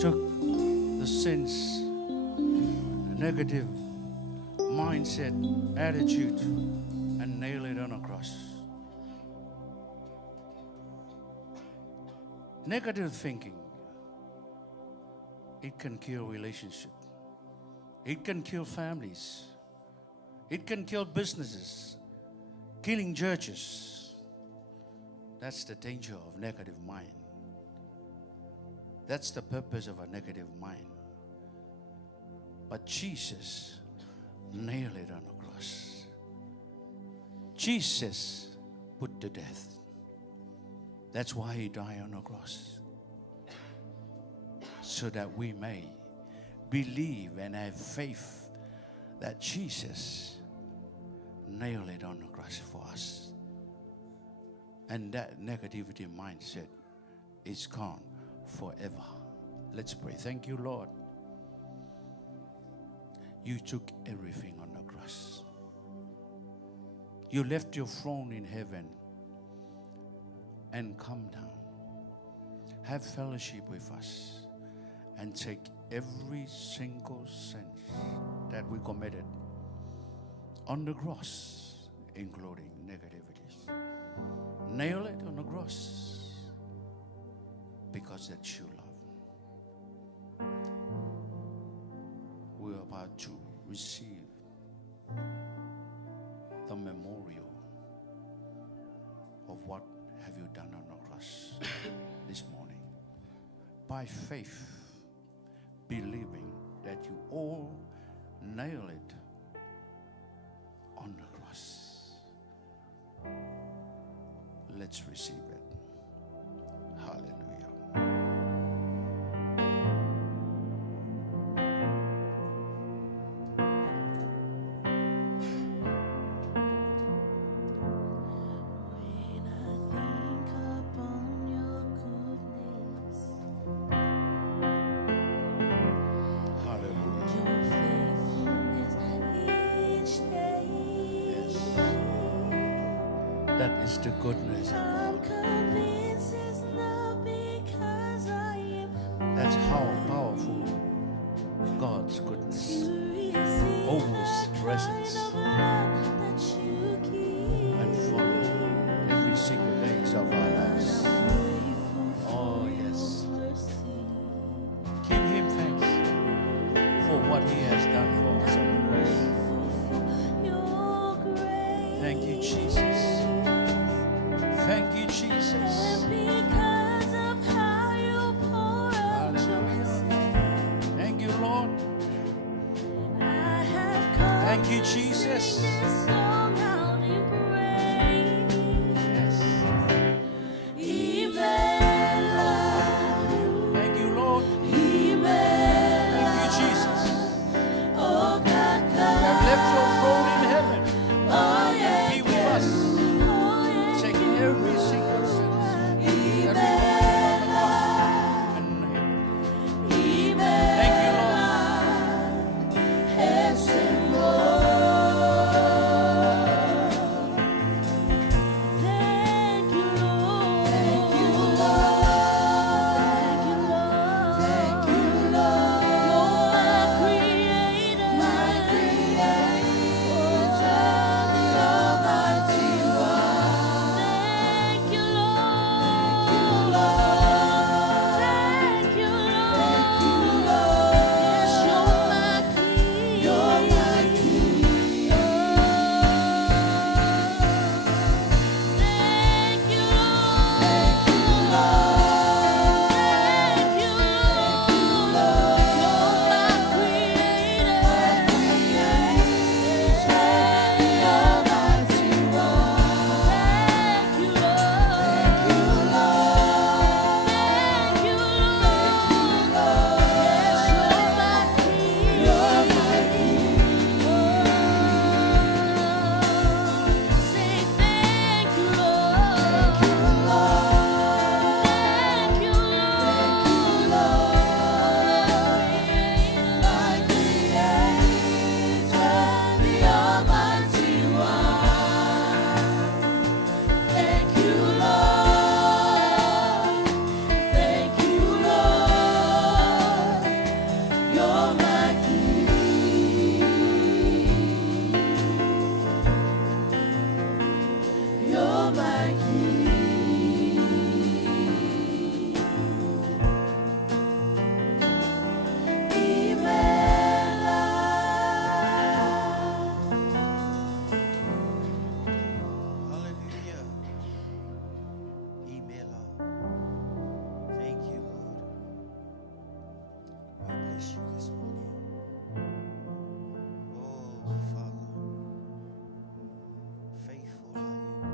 took the sins, the negative mindset, attitude, and nailed it on a cross. Negative thinking, it can kill relationship. It can kill families. It can kill businesses, killing churches. That's the danger of negative mind. That's the purpose of a negative mind. But Jesus nailed it on the cross. Jesus put to death. That's why he died on the cross. So that we may believe and have faith that Jesus nailed it on the cross for us. And that negativity mindset is gone forever. Let's pray. Thank you, Lord. You took everything on the cross. You left your throne in heaven and come down. Have fellowship with us and take every single sin that we committed on the cross, including negativities. Nail it on the cross because that's your love. We're about to receive the memorial of what have you done on the cross this morning. By faith, believing that you all nail it on the cross. Let's receive it. Hallelujah. When I think upon your goodness, Hallelujah. your faithfulness each day, That is the goodness of I'm God. convinced it's not because I am That's how powerful God's goodness. to receive Always the presence. kind of love that you give. And follow every single days of our lives. Grateful Oh, for yes. your mercy. Give him thanks for what he has done for us on the cross. Grateful for your grace. Thank you, Jesus. Thank you, Jesus. And because of how you pour out Hallelujah. yourself, Thank you, Lord. I have come Thank you, to Jesus. sing this song out in praise. Yes. Imela, Thank you, Lord. Imela, Thank you, Jesus. oh You have left your throne in heaven. oh yeah, Be with us. oh yeah, Take every single sin that we committed on the cross and nail it. Thank you, Lord. Lord. Oh, my King. Hallelujah. Imela. Thank you, Lord. We bless you this morning. Oh, Father. Faithful are you.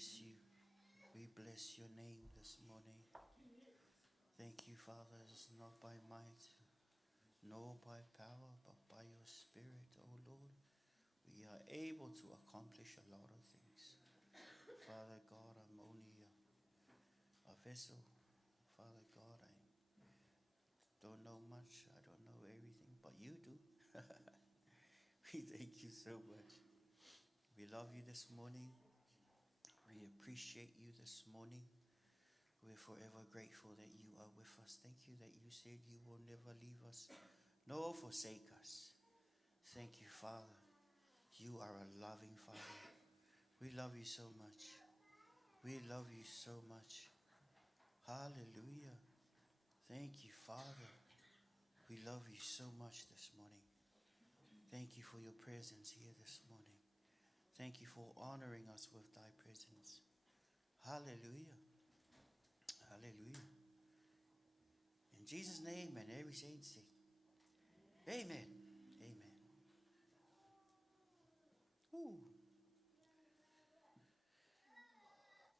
bless you. We bless your name this morning. Thank you, Father. It's not by might, nor by power, but by your Spirit, oh Lord. We are able to accomplish a lot of things. Father God, I'm only a vessel. Father God, I don't know much. I don't know everything, but you do. We thank you so much. We love you this morning. We appreciate you this morning. We're forever grateful that you are with us. Thank you that you said you will never leave us nor forsake us. Thank you, Father. You are a loving Father. We love you so much. We love you so much. Hallelujah. Thank you, Father. We love you so much this morning. Thank you for your presence here this morning. Thank you for honoring us with thy presence. Hallelujah. Hallelujah. In Jesus' name, and every saint say, amen. Amen. Ooh.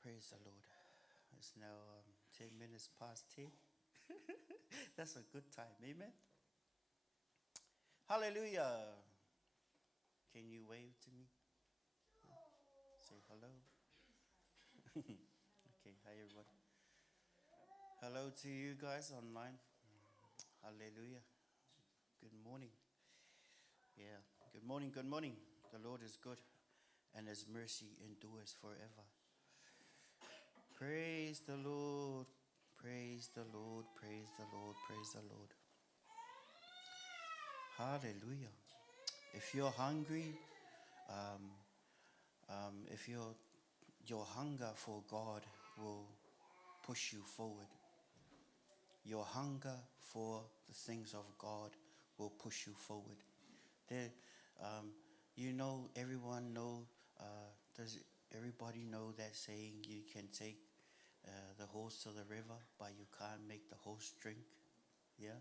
Praise the Lord. It's now 10 minutes past 10. That's a good time. Amen. Hallelujah. Can you wave to me? Say hello. Okay, hi everybody. Hello to you guys online. Hallelujah. Good morning. Yeah, good morning, good morning. The Lord is good and his mercy endures forever. Praise the Lord. Praise the Lord. Praise the Lord. Praise the Lord. Hallelujah. If you're hungry, if your hunger for God will push you forward. Your hunger for the things of God will push you forward. There, everyone know. Does everybody know that saying? You can take the horse to the river, but you can't make the horse drink. Yeah.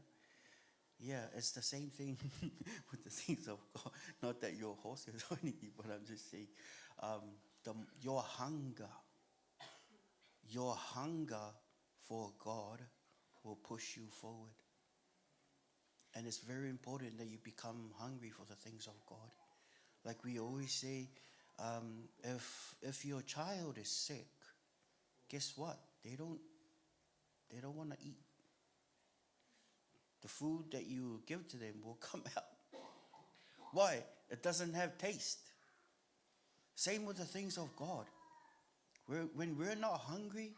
Yeah, it's the same thing with the things of God. Not that your horse is or anything, but I'm just saying, your hunger for God will push you forward. And it's very important that you become hungry for the things of God. Like we always say, if your child is sick, guess what? They don't want to eat. The food that you give to them will come out. Why? It doesn't have taste. Same with the things of God. When we're not hungry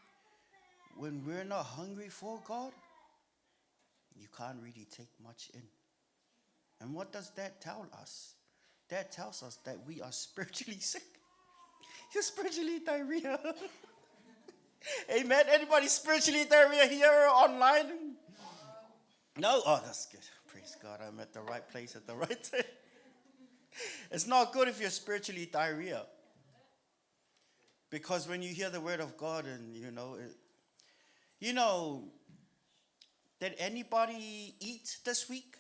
for God, you can't really take much in. And what does that tell us? That tells us that we are spiritually sick. You're spiritually diarrhea. Amen. Anybody spiritually diarrhea here or online? No? Oh, that's good. Praise God. I'm at the right place at the right time. It's not good if you're spiritually diarrhea. Because when you hear the word of God and did anybody eat this week?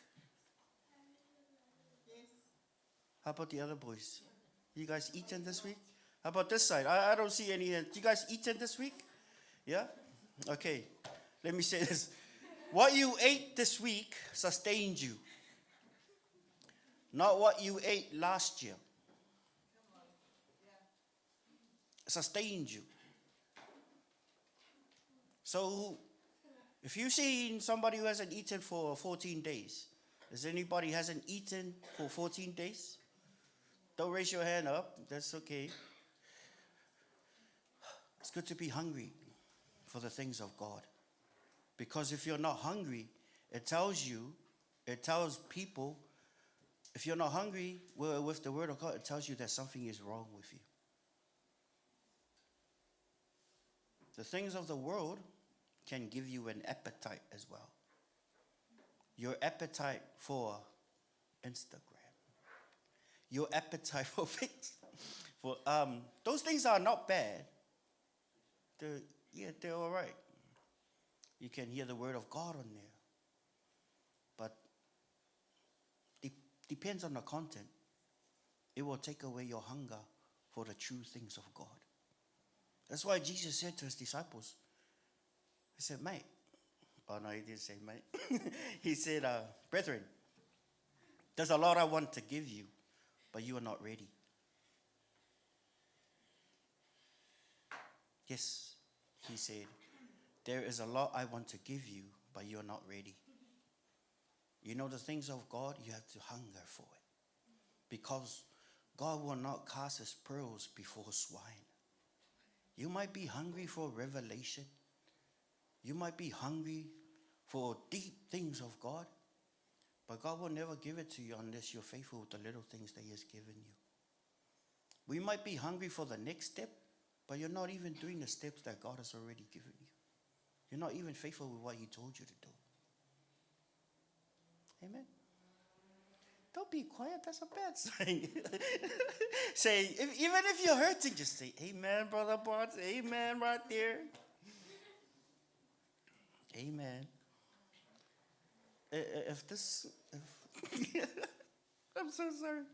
Yes. How about the other boys? You guys eaten this week? How about this side? I don't see any. You guys eaten this week? Yeah? Okay. Let me say this. What you ate this week sustained you. Not what you ate last year. Sustained you. So, if you've seen somebody who hasn't eaten for 14 days, is anybody hasn't eaten for 14 days? Don't raise your hand up. That's okay. It's good to be hungry for the things of God. Because if you're not hungry, it tells people, if you're not hungry with the word of God, it tells you that something is wrong with you. The things of the world can give you an appetite as well. Your appetite for Instagram. Your appetite for Facebook. Those things are not bad. They're all right. You can hear the word of God on there. But it depends on the content. It will take away your hunger for the true things of God. That's why Jesus said to his disciples, he said, mate. Oh, no, he didn't say mate. He said, brethren, there's a lot I want to give you, but you are not ready. Yes, he said, there is a lot I want to give you, but you're not ready. You know the things of God, you have to hunger for it. Because God will not cast his pearls before swine. You might be hungry for revelation. You might be hungry for deep things of God. But God will never give it to you unless you're faithful with the little things that he has given you. We might be hungry for the next step, but you're not even doing the steps that God has already given you. You're not even faithful with what he told you to do. Amen. Don't be quiet. That's a bad sign. Say, even if you're hurting, just say, amen, Brother Barnes. Amen right there. Amen. I'm so sorry.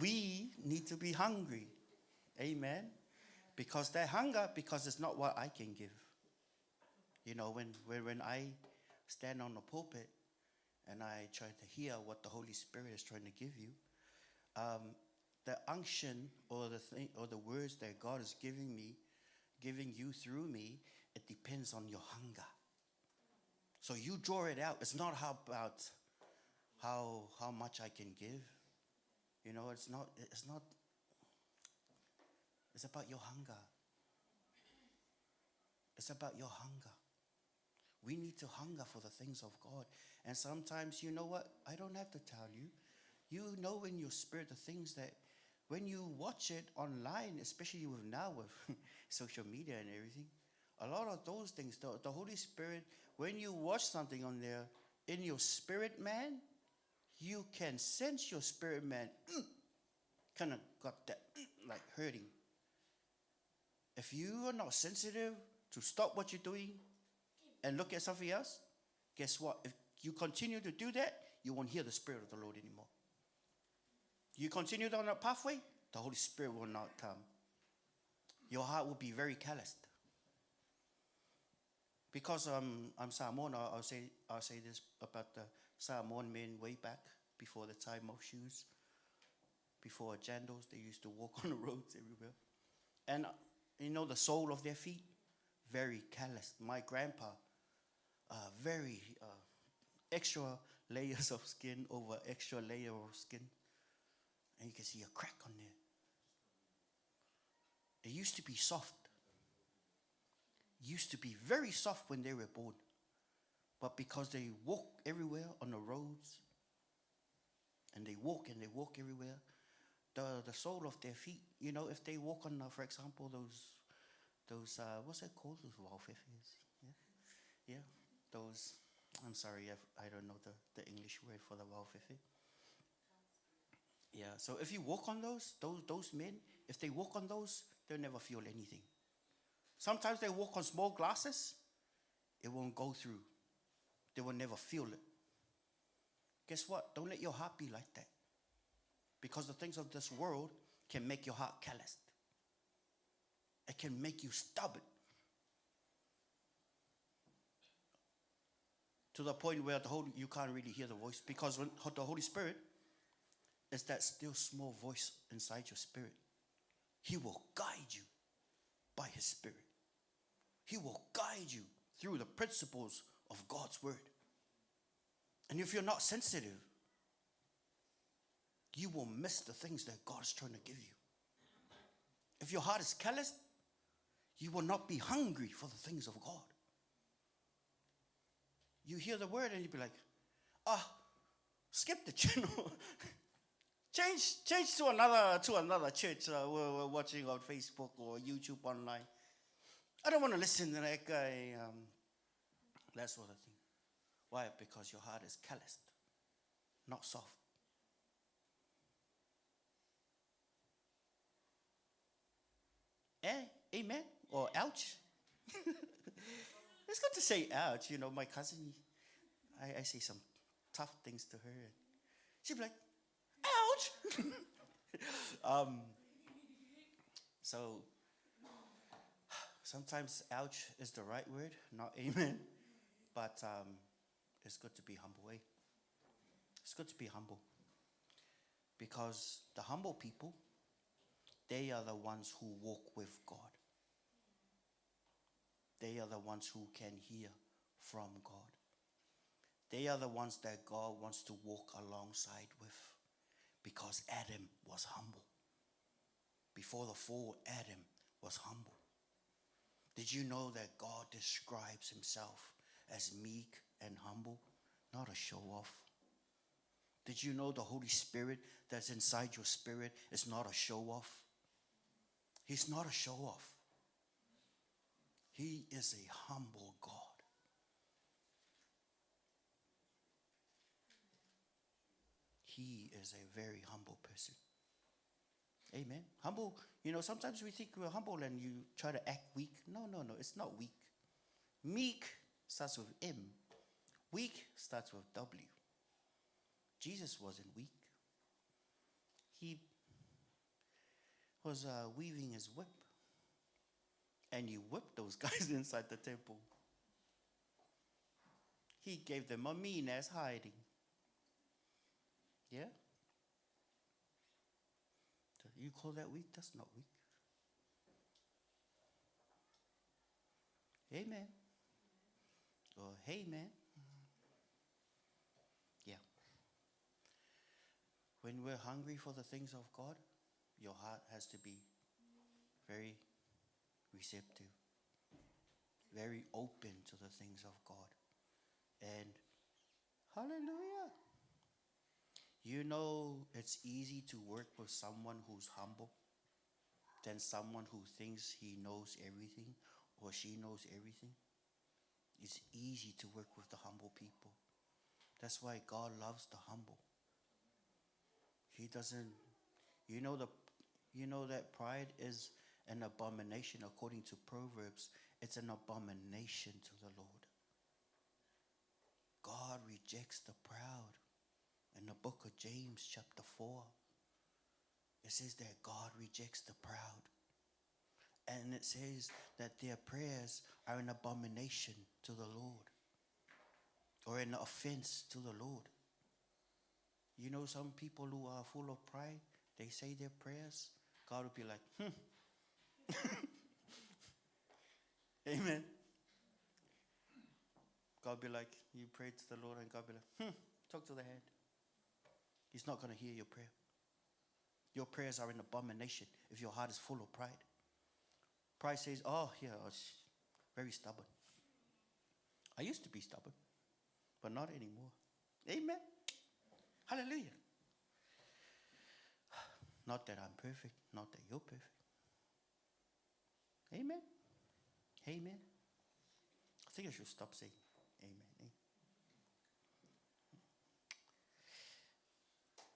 We need to be hungry. Amen. Because that hunger, because it's not what I can give. You know, when I stand on the pulpit and I try to hear what the Holy Spirit is trying to give you, the unction or the thing or the words that God is giving you through me, it depends on your hunger. So you draw it out. It's not about how much I can give. You know, it's not. It's about your hunger. It's about your hunger. We need to hunger for the things of God. And sometimes, you know what? I don't have to tell you. You know in your spirit the things that when you watch it online, especially with now with social media and everything, a lot of those things, the Holy Spirit, when you watch something on there, in your spirit man, you can sense your spirit man kind of got that like hurting. If you are not sensitive to stop what you're doing and look at something else, guess what? If you continue to do that, you won't hear the Spirit of the Lord anymore. You continue down that pathway, the Holy Spirit will not come. Your heart will be very calloused. Because I'm Samoan, I'll say this about the Samoan men way back before the time of shoes, before jandals, they used to walk on the roads everywhere. And you know the sole of their feet, very calloused. My grandpa, very extra layers of skin over extra layer of skin. And you can see a crack on there. It used to be soft. Used to be very soft when they were born. But because they walk everywhere on the roads, and they walk everywhere, the sole of their feet, you know, if they walk on, for example, those what's it called? Those wallfeathers. Yeah, those, I'm sorry, I don't know the English word for the wallfeather. Yeah, so if you walk on those men, if they walk on those, they'll never feel anything. Sometimes they walk on small glasses, it won't go through. They will never feel it. Guess what? Don't let your heart be like that. Because the things of this world can make your heart calloused. It can make you stubborn. To the point where you can't really hear the voice. Because when the Holy Spirit is that still small voice inside your spirit. He will guide you by his Spirit. He will guide you through the principles of God's word. And if you're not sensitive, you will miss the things that God is trying to give you. If your heart is callous, you will not be hungry for the things of God. You hear the word and you'll be like, skip the channel. Change to another church we're watching on Facebook or YouTube online. I don't want to listen to that guy. That sort of thing. Why? Because your heart is calloused, not soft. Amen? Or ouch? It's good to say ouch. You know, my cousin, I say some tough things to her. She'll be like, ouch! So, sometimes ouch is the right word, not amen. But it's good to be humble, eh? It's good to be humble. Because the humble people, they are the ones who walk with God. They are the ones who can hear from God. They are the ones that God wants to walk alongside with. Because Adam was humble. Before the fall, Adam was humble. Did you know that God describes himself as meek and humble, not a show-off? Did you know the Holy Spirit that's inside your spirit is not a show-off? He's not a show-off. He is a humble God. He is a very humble person. Amen. Humble, sometimes we think we're humble and you try to act weak. No, it's not weak. Meek starts with M. Weak starts with W. Jesus wasn't weak. He was weaving his whip. And he whipped those guys inside the temple. He gave them a mean-ass hiding. Yeah? You call that weak? That's not weak. Amen. Or hey, man. Yeah. When we're hungry for the things of God, your heart has to be very receptive, very open to the things of God. And hallelujah. It's easy to work with someone who's humble than someone who thinks he knows everything or she knows everything. It's easy to work with the humble people. That's why God loves the humble. He doesn't, you know that pride is an abomination according to Proverbs. It's an abomination to the Lord. God rejects the proud. In the book of James chapter 4, it says that God rejects the proud. And it says that their prayers are an abomination to the Lord, or an offense to the Lord. Some people who are full of pride, they say their prayers, God will be like, Amen. God will be like, you pray to the Lord, and God will be like, talk to the head. He's not going to hear your prayer. Your prayers are an abomination if your heart is full of pride. Pride says, oh, yeah, I was very stubborn. I used to be stubborn, but not anymore. Amen. Hallelujah. Not that I'm perfect, not that you're perfect. Amen. Amen. I think I should stop saying amen.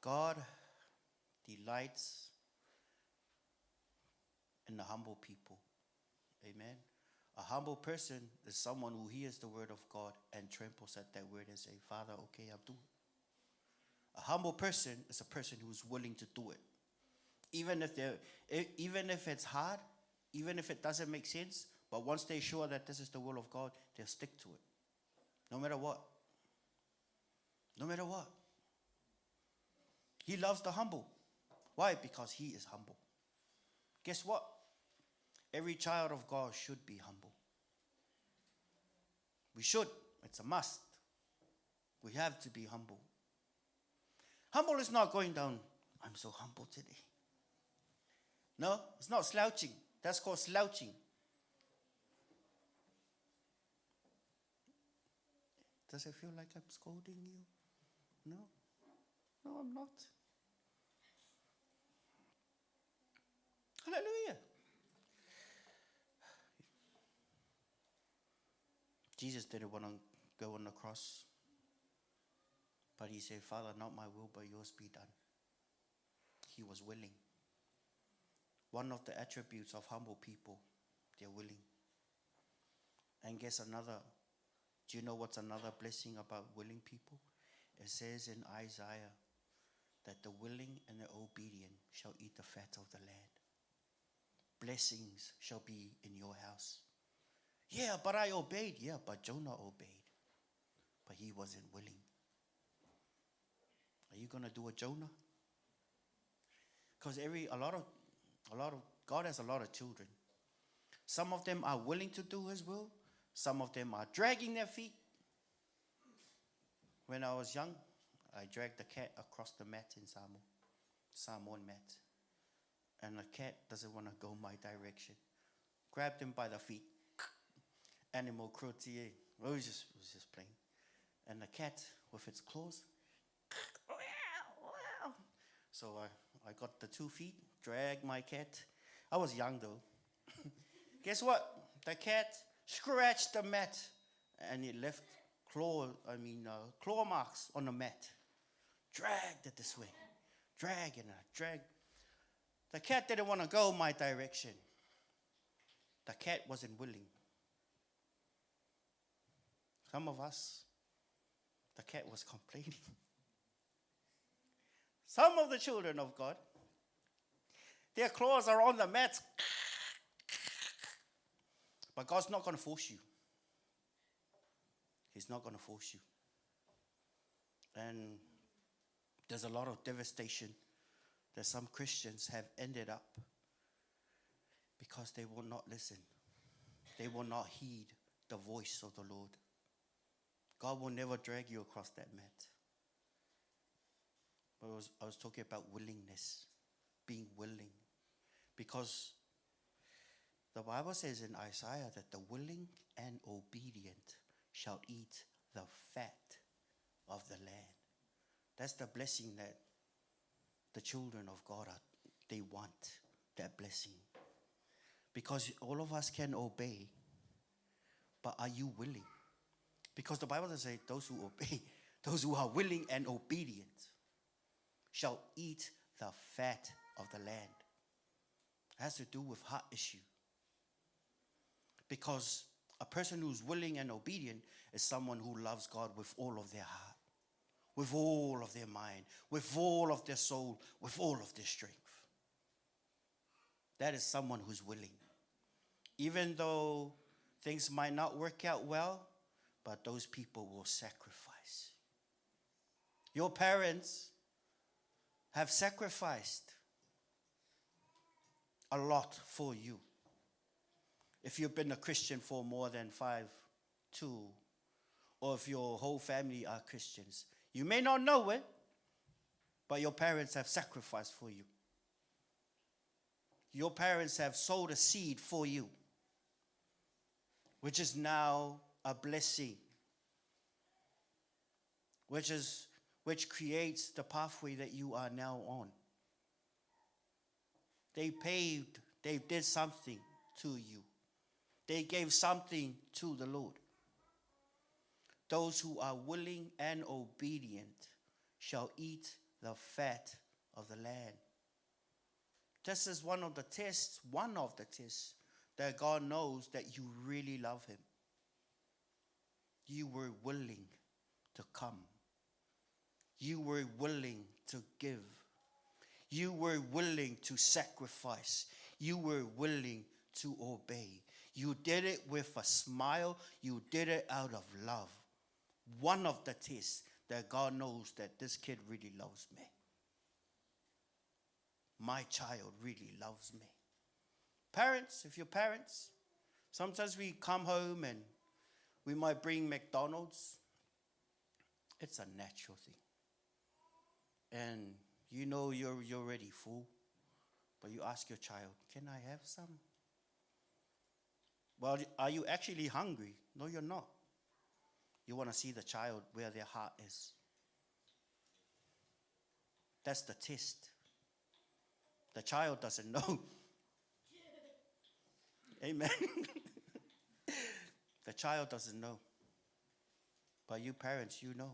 God delights in the humble people. Amen. A humble person is someone who hears the word of God and tramples at that word and say, Father, okay, I'll do it. A humble person is a person who's willing to do it. Even if it's hard, even if it doesn't make sense, but once they're sure that this is the will of God, they'll stick to it. No matter what. No matter what. He loves the humble. Why? Because he is humble. Guess what? Every child of God should be humble. We should. It's a must. We have to be humble. Humble is not going down, I'm so humble today. No, it's not slouching. That's called slouching. Does it feel like I'm scolding you? No. No, I'm not. Hallelujah. Jesus didn't want to go on the cross, but he said, Father, not my will, but yours be done. He was willing. One of the attributes of humble people, they're willing. And guess another, do you know what's another blessing about willing people? It says in Isaiah that the willing and the obedient shall eat the fat of the land. Blessings shall be in your house. Yeah, but I obeyed. Yeah, but Jonah obeyed. But he wasn't willing. Are you going to do a Jonah? Because God has a lot of children. Some of them are willing to do his will. Some of them are dragging their feet. When I was young, I dragged the cat across the mat in Samoan mat. And the cat doesn't want to go my direction. Grabbed him by the feet. Animal cruelty. It was just plain. And the cat, with its claws. So I got the 2 feet, dragged my cat. I was young though. Guess what? The cat scratched the mat and it left claw marks on the mat. Dragged it this way. Drag and I dragged. The cat didn't want to go my direction. The cat wasn't willing. Some of us, the cat was complaining. Some of the children of God, their claws are on the mat. But God's not going to force you. He's not going to force you. And there's a lot of devastation that some Christians have ended up because they will not listen. They will not heed the voice of the Lord. God will never drag you across that mat. But I was talking about willingness, being willing. Because the Bible says in Isaiah that the willing and obedient shall eat the fat of the land. That's the blessing that the children of God they want, that blessing. Because all of us can obey, but are you willing? Because the Bible does say those who obey, those who are willing and obedient, shall eat the fat of the land. It has to do with heart issue. Because a person who's willing and obedient is someone who loves God with all of their heart, with all of their mind, with all of their soul, with all of their strength. That is someone who's willing. Even though things might not work out well, but those people will sacrifice. Your parents have sacrificed a lot for you. If you've been a Christian for more than 2, or if your whole family are Christians, you may not know it, but your parents have sacrificed for you. Your parents have sowed a seed for you, which is now a blessing, which creates the pathway that you are now on. They did something to you. They gave something to the Lord. Those who are willing and obedient shall eat the fat of the land. This is one of the tests that God knows that you really love him. You were willing to come. You were willing to give. You were willing to sacrifice. You were willing to obey. You did it with a smile. You did it out of love. One of the tests that God knows that this kid really loves me. My child really loves me. Parents, if you're parents, sometimes we come home and we might bring McDonald's. It's a natural thing. And you know you're already full, but you ask your child, can I have some? Well, are you actually hungry? No, you're not. You want to see the child where their heart is. That's the test. The child doesn't know. Amen. The child doesn't know. But you parents, you know.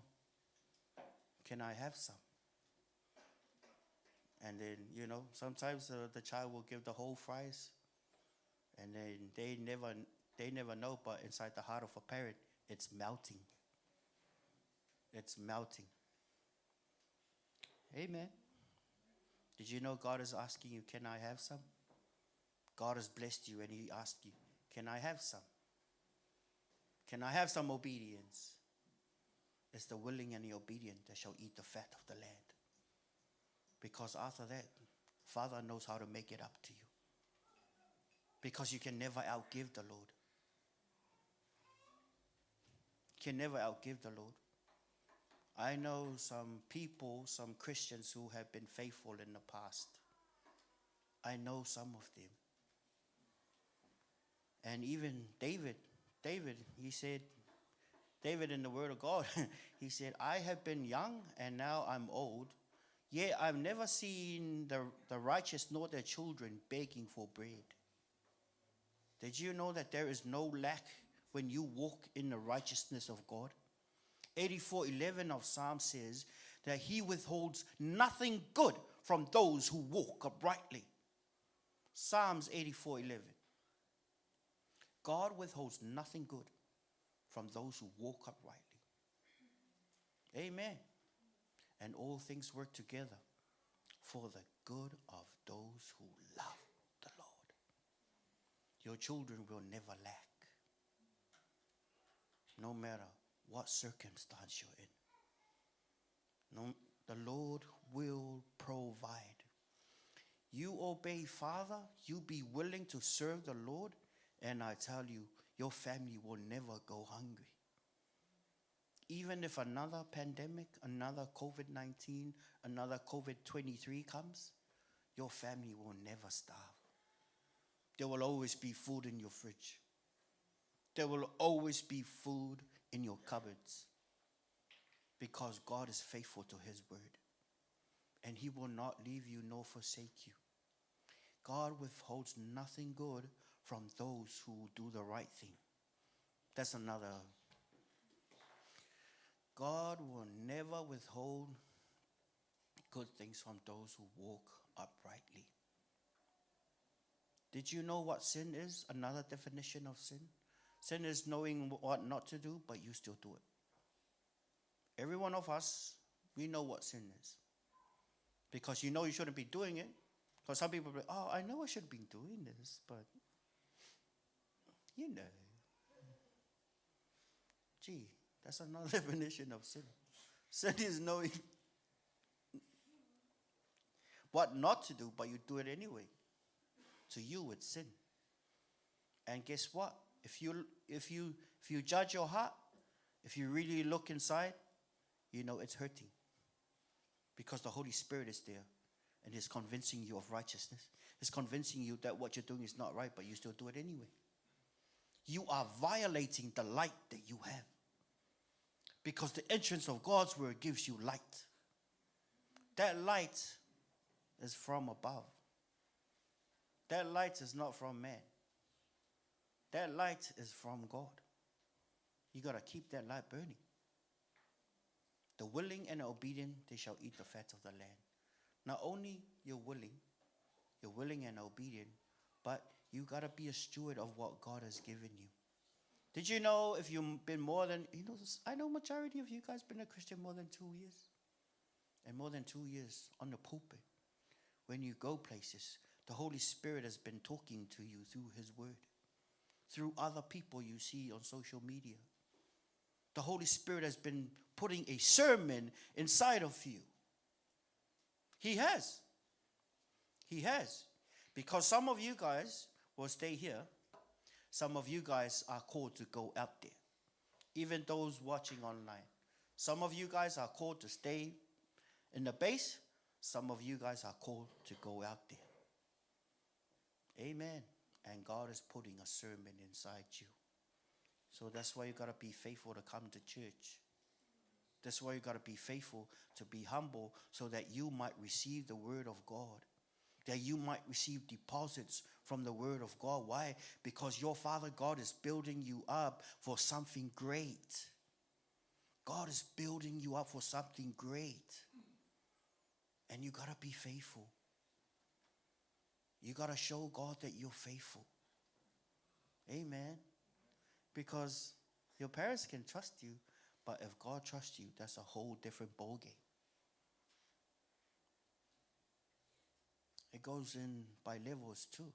Can I have some? And then, sometimes the child will give the whole fries. And then they never know, but inside the heart of a parent, it's melting. It's melting. Amen. Did you know God is asking you, can I have some? God has blessed you and he asked you, can I have some? Can I have some obedience? It's the willing and the obedient that shall eat the fat of the land. Because after that, Father knows how to make it up to you. Because you can never outgive the Lord. You can never outgive the Lord. I know some people, some Christians who have been faithful in the past. I know some of them. And even David, he said, David in the Word of God, he said, I have been young and now I'm old, yet I've never seen the righteous nor their children begging for bread. Did you know that there is no lack when you walk in the righteousness of God? 84:11 of Psalm says that he withholds nothing good from those who walk uprightly. Psalms 84:11. God withholds nothing good from those who walk uprightly. Amen. And all things work together for the good of those who love the Lord. Your children will never lack, no matter what circumstance you're in. No, the Lord will provide. You obey Father, you be willing to serve the Lord, and I tell you, your family will never go hungry. Even if another pandemic, another COVID-19, another COVID-23 comes, your family will never starve. There will always be food in your fridge. There will always be food in your cupboards, because God is faithful to his word, and he will not leave you nor forsake you. God withholds nothing good from those who do the right thing. That's another. God will never withhold good things from those who walk uprightly. Did you know what sin is? Another definition of sin. Sin is knowing what not to do, but you still do it. Every one of us, we know what sin is. Because you know you shouldn't be doing it. Because some people be, oh, I know I should be doing this, but you know. Gee, that's another definition of sin. Sin is knowing what not to do, but you do it anyway. To you, it's sin. And guess what? If you judge your heart, if you really look inside, you know it's hurting. Because the Holy Spirit is there and is convincing you of righteousness. It's convincing you that what you're doing is not right, but you still do it anyway. You are violating the light that you have. Because the entrance of God's word gives you light. That light is from above. That light is not from man. That light is from God. You got to keep that light burning. The willing and the obedient, they shall eat the fat of the land. Not only you're willing and obedient, but you got to be a steward of what God has given you. Did you know if you've been more than, I know majority of you guys been a Christian more than 2 years. And more than 2 years on the pulpit. When you go places, the Holy Spirit has been talking to you through his word. Through other people you see on social media. The Holy Spirit has been putting a sermon inside of you. He has. He has. Because some of you guys will stay here. Some of you guys are called to go out there. Even those watching online. Some of you guys are called to stay in the base. Some of you guys are called to go out there. Amen. And God is putting a sermon inside you. So that's why you got to be faithful to come to church. That's why you got to be faithful to be humble so that you might receive the word of God. That you might receive deposits from the word of God. Why? Because your Father God is building you up for something great. God is building you up for something great. And you got to be faithful. You got to show God that you're faithful. Amen. Because your parents can trust you, but if God trusts you, that's a whole different ballgame. It goes in by levels too.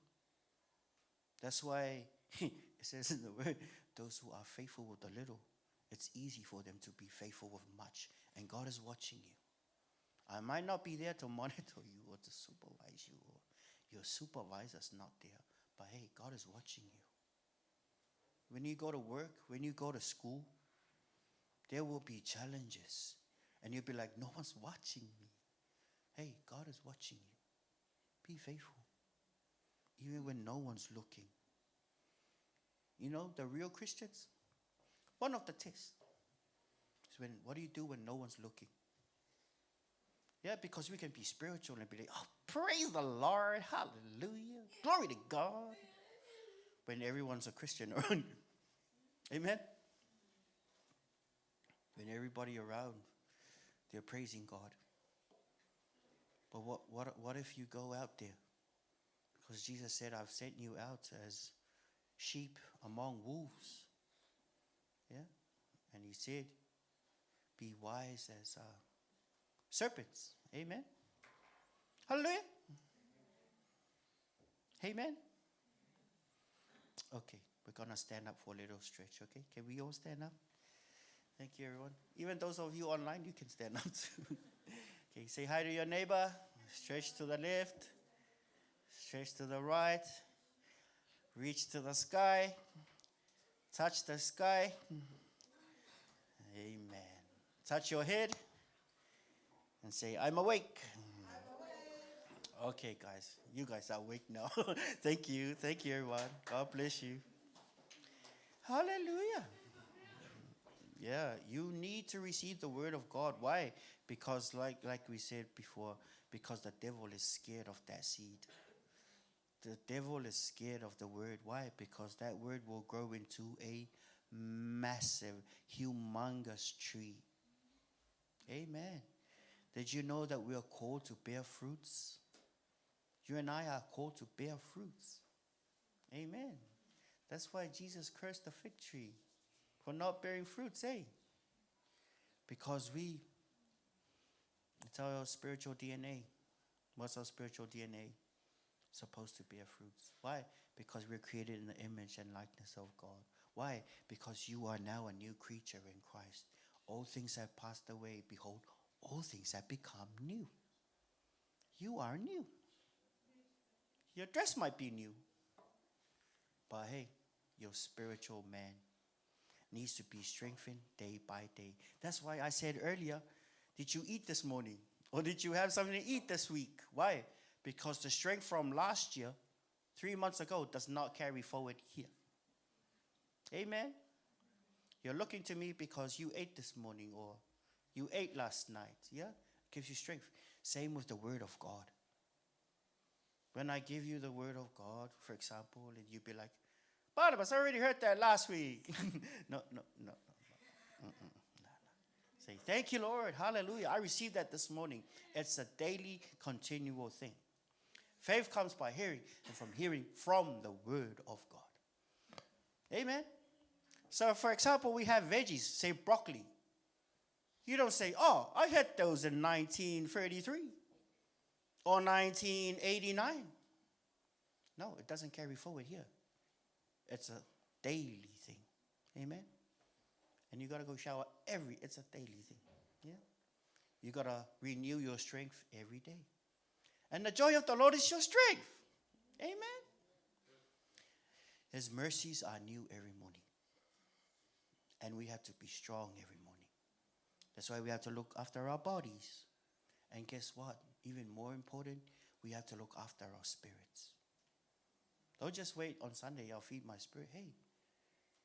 That's why it's It says in the word, those who are faithful with the little, it's easy for them to be faithful with much. And God is watching you. I might not be there to monitor you or to supervise you, or your supervisor's not there. But hey, God is watching you. When you go to work, when you go to school, there will be challenges. And you'll be like, no one's watching me. Hey, God is watching you. Be faithful. Even when no one's looking. You know, the real Christians, one of the tests is when, what do you do when no one's looking? Yeah, because we can be spiritual and be like, oh, praise the Lord, hallelujah, glory to God, when everyone's a Christian around you. Amen? When everybody around, they're praising God. But what if you go out there? Because Jesus said, I've sent you out as sheep among wolves. Yeah? And he said, be wise as serpents. Amen? Hallelujah? Amen? Okay, we're going to stand up for a little stretch, okay? Can we all stand up? Thank you, everyone. Even those of you online, you can stand up too. Okay, say hi to your neighbor. Stretch to the left. Stretch to the right. Reach to the sky. Touch the sky. Amen. Touch your head. And say, I'm awake. Okay, guys. You guys are awake now. Thank you. Thank you, everyone. God bless you. Hallelujah. Yeah, you need to receive the word of God. Why? Because like we said before, because the devil is scared of that seed. The devil is scared of the word. Why? Because that word will grow into a massive, humongous tree. Amen. Did you know that we are called to bear fruits? You and I are called to bear fruits. Amen. That's why Jesus cursed the fig tree for not bearing fruits, eh? Because it's our spiritual DNA. What's our spiritual DNA? Supposed to bear fruits. Why? Because we're created in the image and likeness of God. Why? Because you are now a new creature in Christ. All things have passed away. Behold, all things have become new. You are new. Your dress might be new. But hey, your spiritual man needs to be strengthened day by day. That's why I said earlier, did you eat this morning? Or did you have something to eat this week? Why? Because the strength from last year, 3 months ago, does not carry forward here. Amen? You're looking to me because you ate this morning or you ate last night. Yeah? Gives you strength. Same with the word of God. When I give you the word of God, for example, and you be like, Barnabas, I already heard that last week. No. Say, thank you, Lord. Hallelujah. I received that this morning. It's a daily, continual thing. Faith comes by hearing, and from hearing from the word of God. Amen. So, for example, we have veggies, say broccoli. You don't say, oh, I had those in 1933 or 1989. No, it doesn't carry forward here. It's a daily thing. Amen. And you got to go shower it's a daily thing. Yeah. You got to renew your strength every day. And the joy of the Lord is your strength. Amen. His mercies are new every morning. And we have to be strong every morning. That's why we have to look after our bodies. And guess what? Even more important, we have to look after our spirits. Don't just wait on Sunday, I'll feed my spirit. Hey,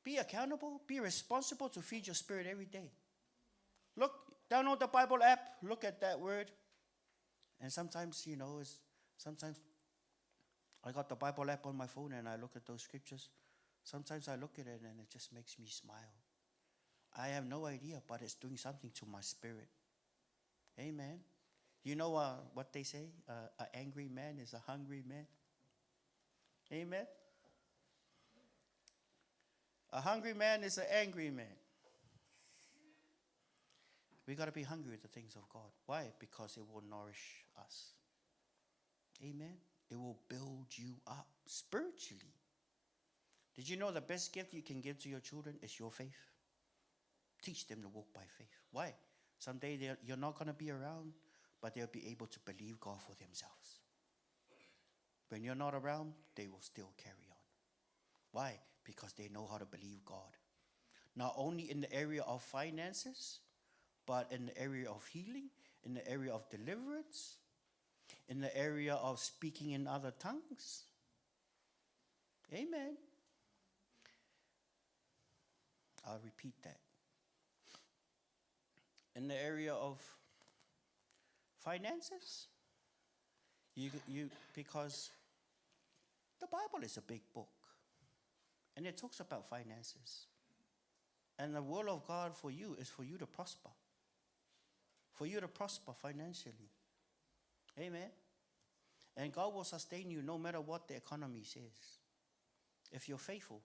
be accountable, be responsible to feed your spirit every day. Look, download the Bible app, look at that word. And sometimes, sometimes I got the Bible app on my phone and I look at those scriptures. Sometimes I look at it and it just makes me smile. I have no idea, but it's doing something to my spirit. Amen. You know what they say? An angry man is a hungry man. Amen. A hungry man is an angry man. We got to be hungry with the things of God. Why? Because it will nourish us. Amen. It will build you up spiritually. Did you know the best gift you can give to your children is your faith? Teach them to walk by faith. Why? Someday you're not going to be around, but they'll be able to believe God for themselves. When you're not around, they will still carry on. Why? Because they know how to believe God. Not only in the area of finances, but in the area of healing, in the area of deliverance, in the area of speaking in other tongues. Amen. I'll repeat that. In the area of finances, because the Bible is a big book, and it talks about finances. And the will of God for you is for you to prosper. For you to prosper financially. Amen. And God will sustain you no matter what the economy says. If you're faithful.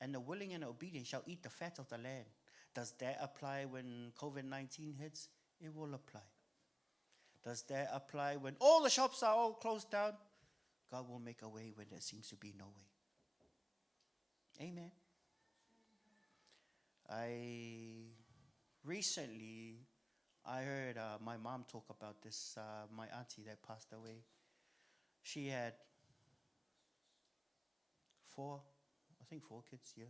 And the willing and obedient shall eat the fat of the land. Does that apply when COVID-19 hits? It will apply. Does that apply when all the shops are all closed down? God will make a way when there seems to be no way. Amen. Recently, I heard my mom talk about this, my auntie that passed away. She had four kids, yeah.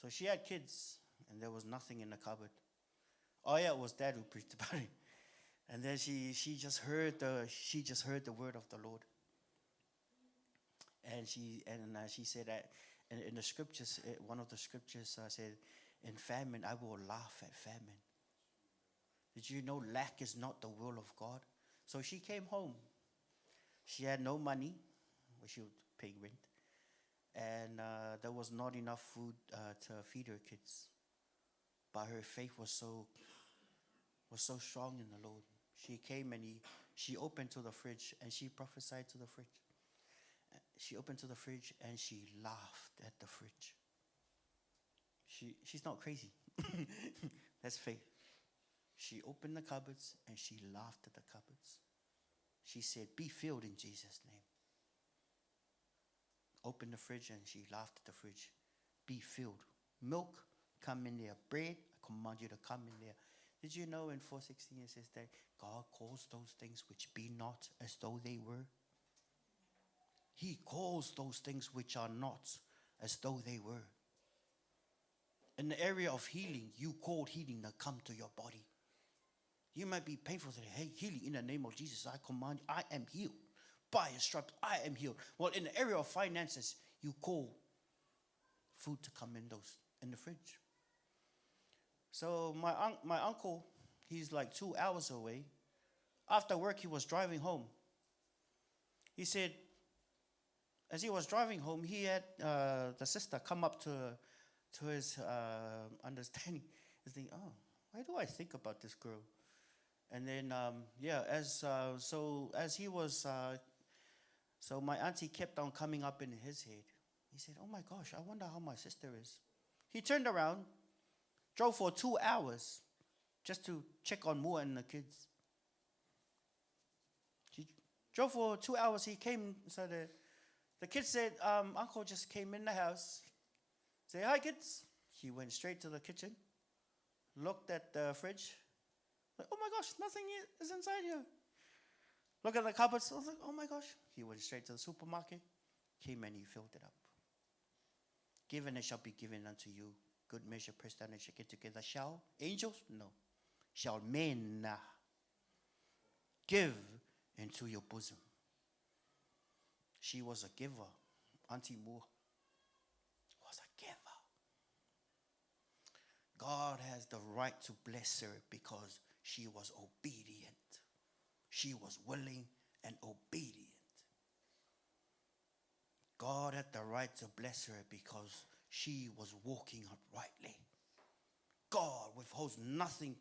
So she had kids, and there was nothing in the cupboard. Oh yeah, it was Dad who preached about it. And then she just heard the word of the Lord. And she said that in the scriptures, one of the scriptures said, in famine, I will laugh at famine. Did you know lack is not the will of God? So she came home. She had no money, but she would pay rent. And there was not enough food to feed her kids. But her faith was so strong in the Lord. She came and she opened to the fridge and she prophesied to the fridge. She opened to the fridge and she laughed at the fridge. She's not crazy. That's faith. She opened the cupboards and she laughed at the cupboards. She said, be filled in Jesus' name. Opened the fridge and she laughed at the fridge. Be filled. Milk, come in there. Bread, I command you to come in there. Did you know in 4:16 it says that God calls those things which be not as though they were? He calls those things which are not as though they were. In the area of healing, you called healing to come to your body. You might be painful today. Hey, healing in the name of Jesus. I command, I am healed. By his stripes, I am healed. Well, in the area of finances, you call food to come in the fridge. So my uncle, he's like 2 hours away. After work, he was driving home. He said, as he was driving home, he had the sister come up to his understanding. He's thinking, oh, why do I think about this girl? And then, so my auntie kept on coming up in his head. He said, oh my gosh, I wonder how my sister is. He turned around, drove for 2 hours just to check on Mua and the kids. He drove for 2 hours. He came, so the kids said, Uncle just came in the house. Say, hi, kids. He went straight to the kitchen, looked at the fridge. Like, oh my gosh, nothing is inside here. Look at the cupboards. I was like, oh my gosh. He went straight to the supermarket, came and he filled it up. Given it shall be given unto you. Good measure, pressed down and shaken together. Shall angels? No. Shall men give into your bosom? She was a giver. Auntie Moore was a giver. God has the right to bless her because she was obedient. She was willing and obedient. God had the right to bless her because she was walking uprightly. God withholds nothing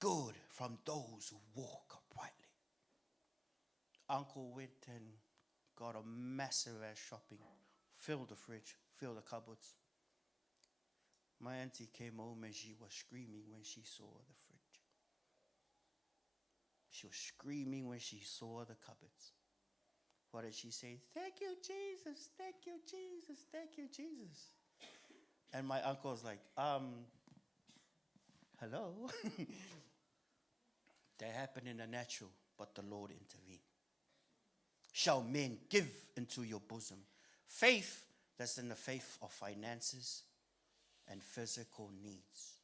good from those who walk uprightly. Uncle went and got a massive ass shopping, filled the fridge, filled the cupboards. My auntie came home and she was screaming when she saw the fridge. She was screaming when she saw the cupboards. What did she say? Thank you, Jesus. Thank you, Jesus. Thank you, Jesus. And my uncle was like, hello? That happened in the natural, but the Lord intervened. Shall men give into your bosom? Faith, that's in the faith of finances and physical needs.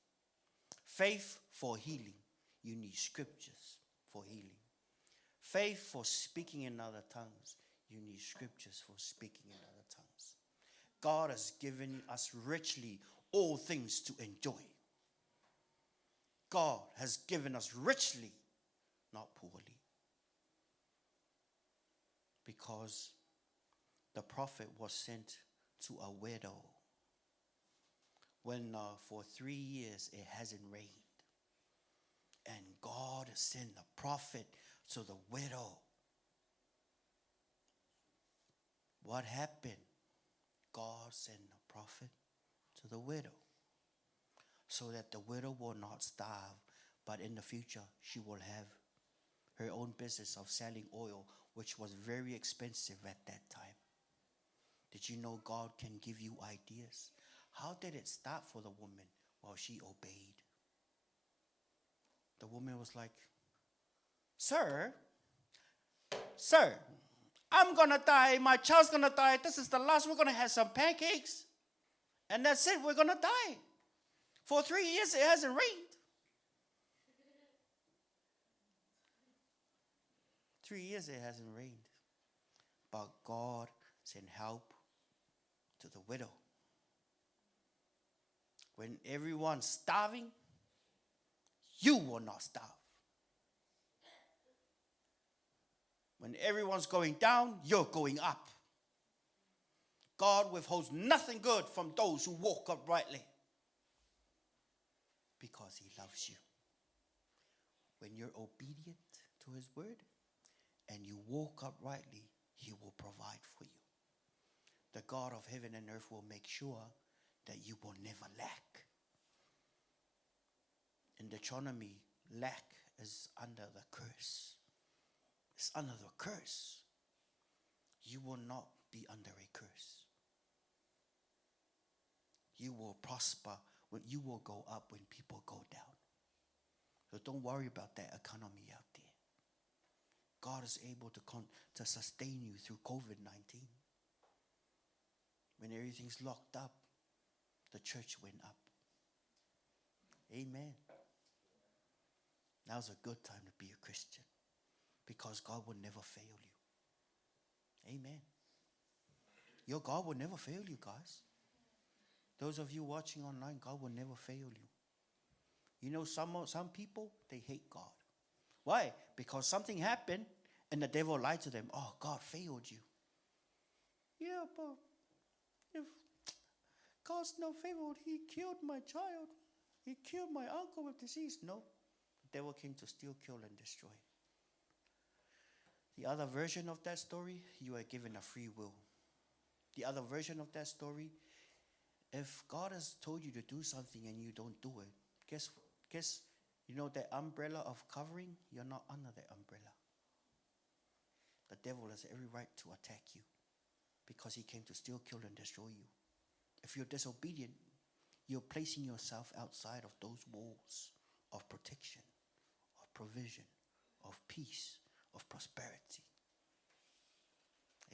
Faith for healing. You need scriptures for healing. Faith for speaking in other tongues. You need scriptures for speaking in other tongues. God has given us richly all things to enjoy. God has given us richly, not poorly. Because the prophet was sent to a widow when for 3 years it hasn't rained. And God sent the prophet to the widow. What happened? God sent the prophet to the widow so that the widow will not starve, but in the future she will have her own business of selling oil, which was very expensive at that time. Did you know God can give you ideas? How did it start for the woman? Well, she obeyed. The woman was like, Sir, I'm going to die. My child's going to die. This is the last. We're going to have some pancakes. And that's it. We're going to die. For 3 years, it hasn't rained. 3 years, it hasn't rained. But God sent help to the widow. When everyone's starving, you will not starve. When everyone's going down, you're going up. God withholds nothing good from those who walk uprightly because he loves you. When you're obedient to his word and you walk uprightly, he will provide for you. The God of heaven and earth will make sure that you will never lack. In Deuteronomy, lack is under the curse. It's under the curse. You will not be under a curse. You will prosper when you will go up when people go down. So don't worry about that economy out there. God is able to sustain you through COVID-19. When everything's locked up, the church went up. Amen. Now's a good time to be a Christian because God will never fail you. Amen. Your God will never fail you, guys. Those of you watching online, God will never fail you. You know, some people, they hate God. Why? Because something happened and the devil lied to them. Oh, God failed you. Yeah, but if God's not favored, he killed my child. He killed my uncle with disease. No, the devil came to steal, kill, and destroy. The other version of that story, you are given a free will. The other version of that story, if God has told you to do something and you don't do it, guess you know that umbrella of covering, you're not under that umbrella. The devil has every right to attack you because he came to steal, kill, and destroy you. If you're disobedient, you're placing yourself outside of those walls of protection, of provision, of peace, of prosperity.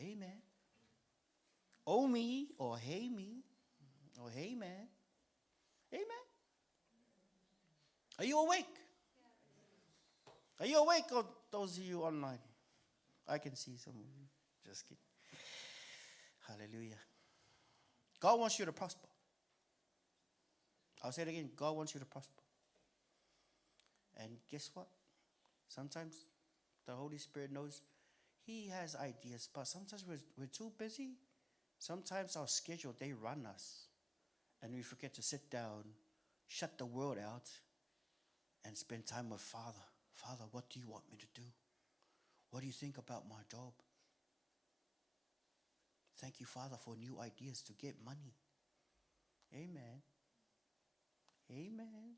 Amen. Oh me, or hey me, or hey man. Amen. Are you awake? Are you awake, or those of you online? I can see some of you. Just kidding. Hallelujah. God wants you to prosper. I'll say it again. God wants you to prosper. And guess what? Sometimes the Holy Spirit knows he has ideas, but sometimes we're too busy. Sometimes our schedule, they run us. And we forget to sit down, shut the world out, and spend time with Father. Father, what do you want me to do? What do you think about my job? Thank you, Father, for new ideas to get money. Amen. Amen.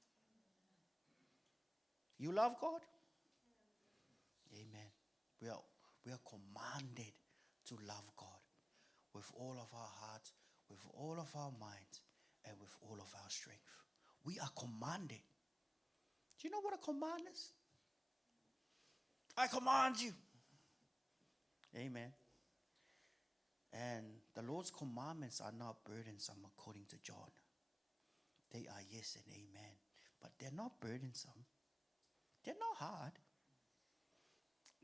You love God? Amen. We are commanded to love God with all of our heart, with all of our mind, and with all of our strength. We are commanded. Do you know what a command is? I command you. Amen. And the Lord's commandments are not burdensome according to John. They are yes and amen. But they're not burdensome. They're not hard.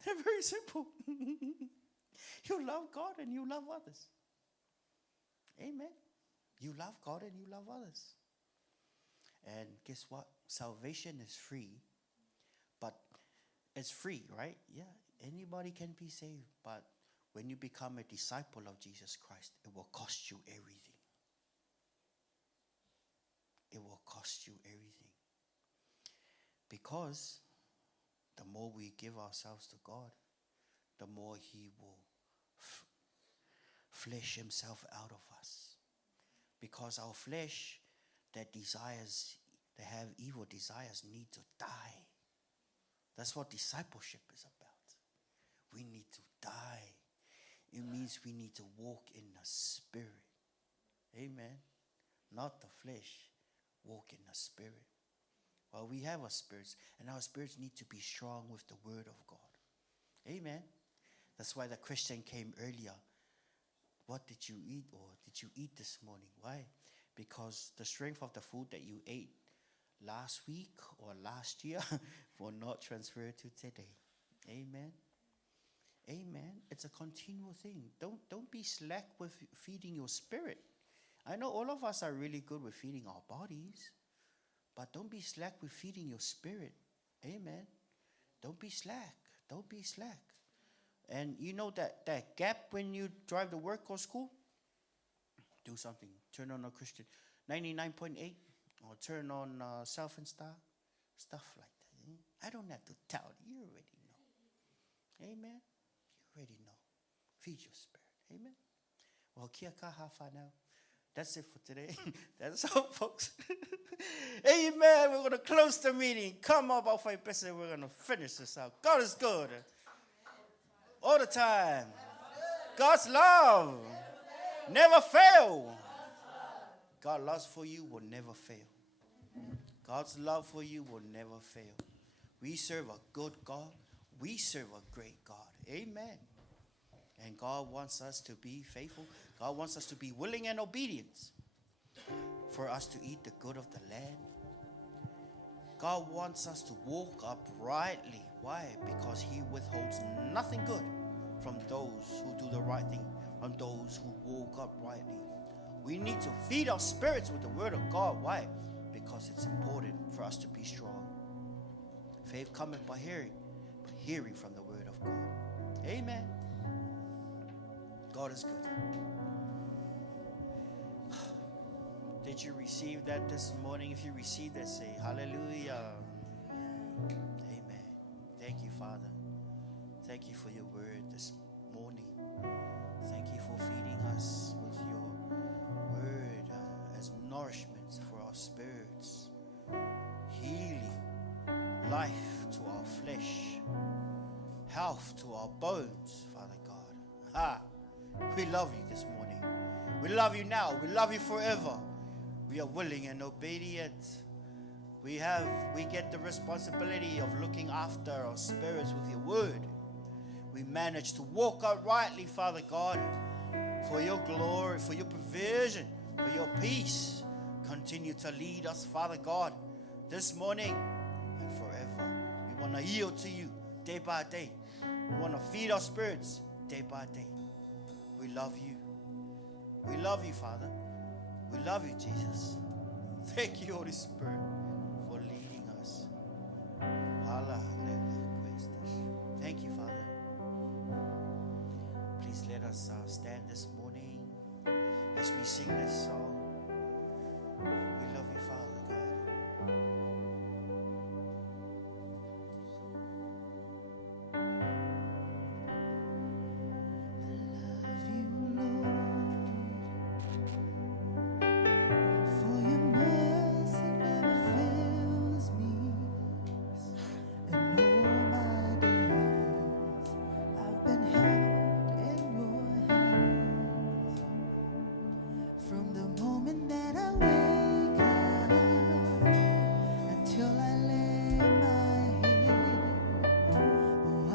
They're very simple. You love God and you love others. Amen. You love God and you love others. And guess what? Salvation is free. But it's free, right? Yeah. Anybody can be saved. But when you become a disciple of Jesus Christ, it will cost you everything. It will cost you everything. Because the more we give ourselves to God, the more He will flesh Himself out of us. Because our flesh that desires, that have evil desires, need to die. That's what discipleship is about. We need to die. It means we need to walk in the Spirit. Amen. Not the flesh. Walk in the Spirit. Well, we have our spirits, and our spirits need to be strong with the Word of God. Amen. That's why the Christian came earlier. What did you eat, or did you eat this morning? Why? Because the strength of the food that you ate last week or last year will not transfer to today. Amen. Amen. It's a continual thing. Don't be slack with feeding your spirit. I know all of us are really good with feeding our bodies, but don't be slack with feeding your spirit. Amen. Don't be slack. Don't be slack. And you know that gap when you drive to work or school? Do something. Turn on a Christian 99.8 or turn on Self and Star. Stuff like that. I don't have to tell you. You already know. Amen. You already know. Feed your spirit. Amen. Well, kia kaha now. That's it for today. That's all, folks. Amen. We're going to close the meeting. Come up, our person. We're going to finish this out. God is good. All the time. God's love never fail. God's love for you will never fail. God's love for you will never fail. We serve a good God. We serve a great God. Amen. And God wants us to be faithful. God wants us to be willing and obedient for us to eat the good of the land. God wants us to walk uprightly. Why? Because He withholds nothing good from those who do the right thing, from those who walk uprightly. We need to feed our spirits with the Word of God. Why? Because it's important for us to be strong. Faith cometh by hearing, but hearing from the Word of God. Amen. God is good. Did you receive that this morning? If you received that, say hallelujah. Amen. Thank you, Father. Thank you for your word this morning. Thank you for feeding us with your word as nourishment for our spirits, healing, life to our flesh, health to our bones, Father God. We love you this morning. We love you now. We love you forever. We are willing and obedient. We get the responsibility of looking after our spirits with your word. We manage to walk uprightly, Father God, for your glory, for your provision, for your peace. Continue to lead us, Father God, this morning and forever. We want to yield to you day by day. We want to feed our spirits day by day. We love you. We love you, Father. We love you, Jesus. Thank you, Holy Spirit, for leading us. Thank you, Father. Please let us stand this morning as we sing this song. We love you, Father God. I've been held in your From the moment that I wake up until I lay my head, oh, I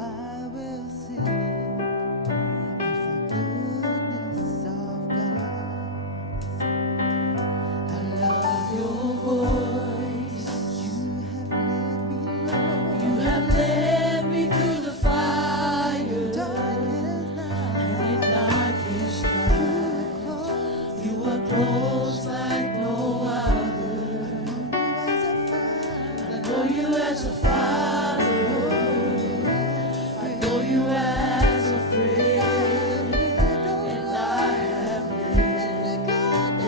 will sing of the goodness of God. I love your voice. You have led me through the fire, darkest night, and in darkest night. You are close like no other. I know you as a father. I know you as a friend. And I have lived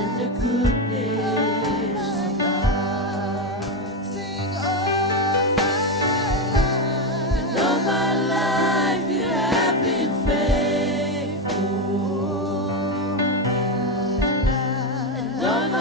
in the goodness of God. Sing all my life you have been faithful. And all my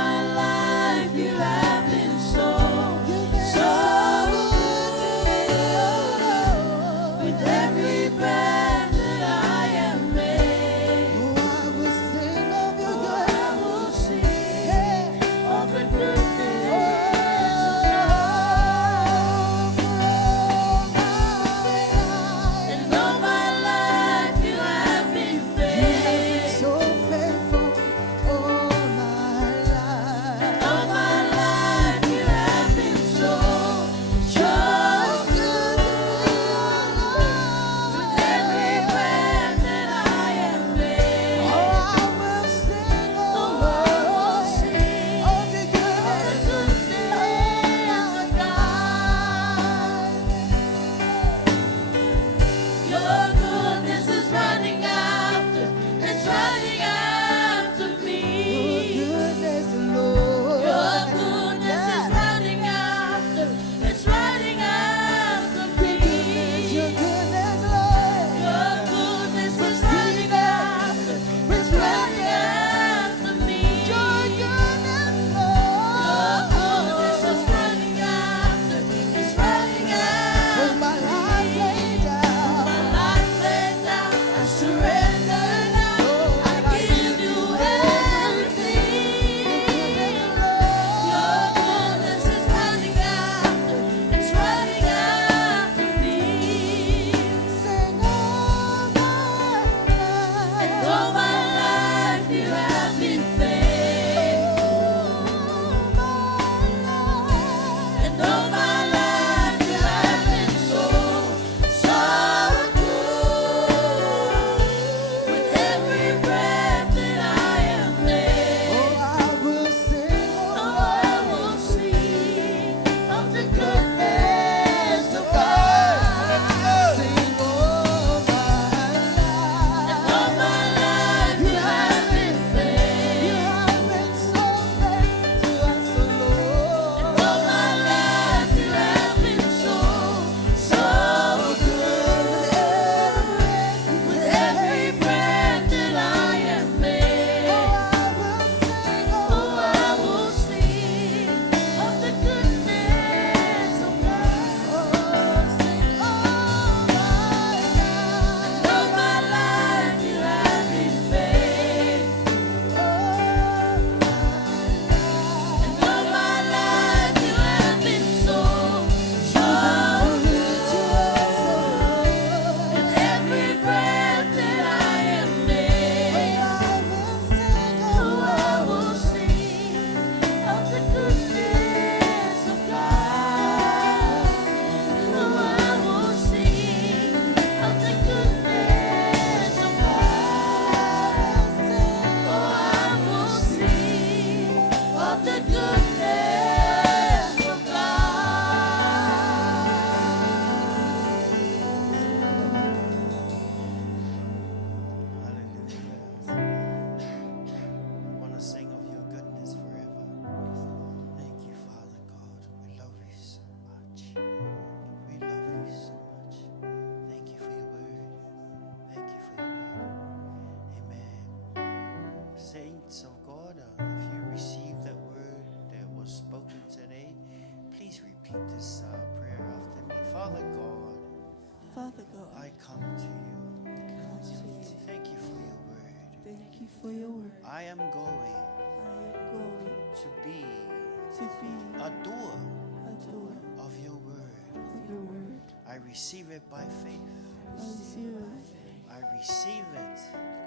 to be a doer a doer of your word. of your word. I receive it by faith. I receive it. I receive it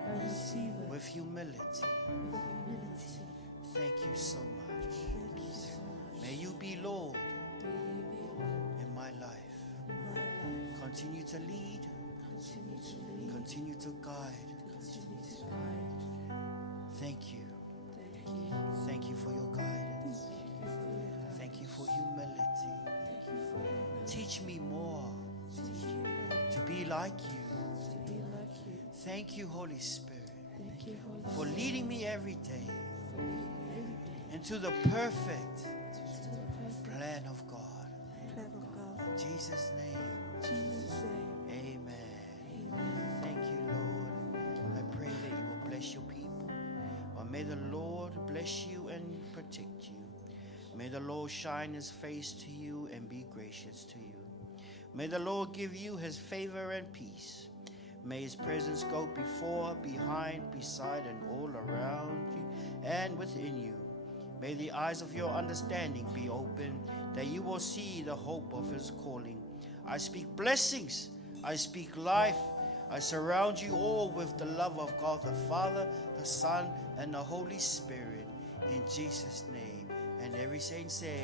I receive it with humility. with humility. Thank you so much. Thank you so much. May you be Lord May you be Lord in my life. in my life. Continue to lead, Continue to lead. continue to guide. Continue to guide. Thank you. Thank you. Thank you for your guidance. Thank you for your guidance. Thank you for humility. Thank you for your humility. Teach me more Teach me more to be like you. to be like you. Thank you, Holy Spirit, Thank you, Holy for Spirit, leading me every day for leading me every day into the perfect to the perfect plan of God. plan of God. In Jesus' name, In Jesus' name, amen. amen. Thank you, Lord. I pray that you will bless your people. Or may the Lord bless you and protect you. May the Lord shine his face to you and be gracious to you. May the Lord give you his favor and peace. May his presence go before, behind, beside, and all around you and within you. May the eyes of your understanding be open, that you will see the hope of his calling. I speak blessings. I speak life. I surround you all with the love of God the Father, the Son, and the Holy Spirit. In Jesus' name. And every saint say,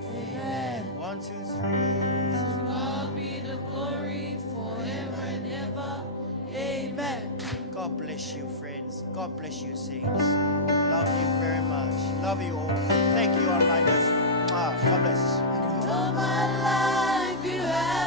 Amen. 1, 2, 3. To God be the glory forever and ever. Amen. God bless you, friends. God bless you, saints. Love you very much. Love you all. Thank you, onliners. God bless. All my life you have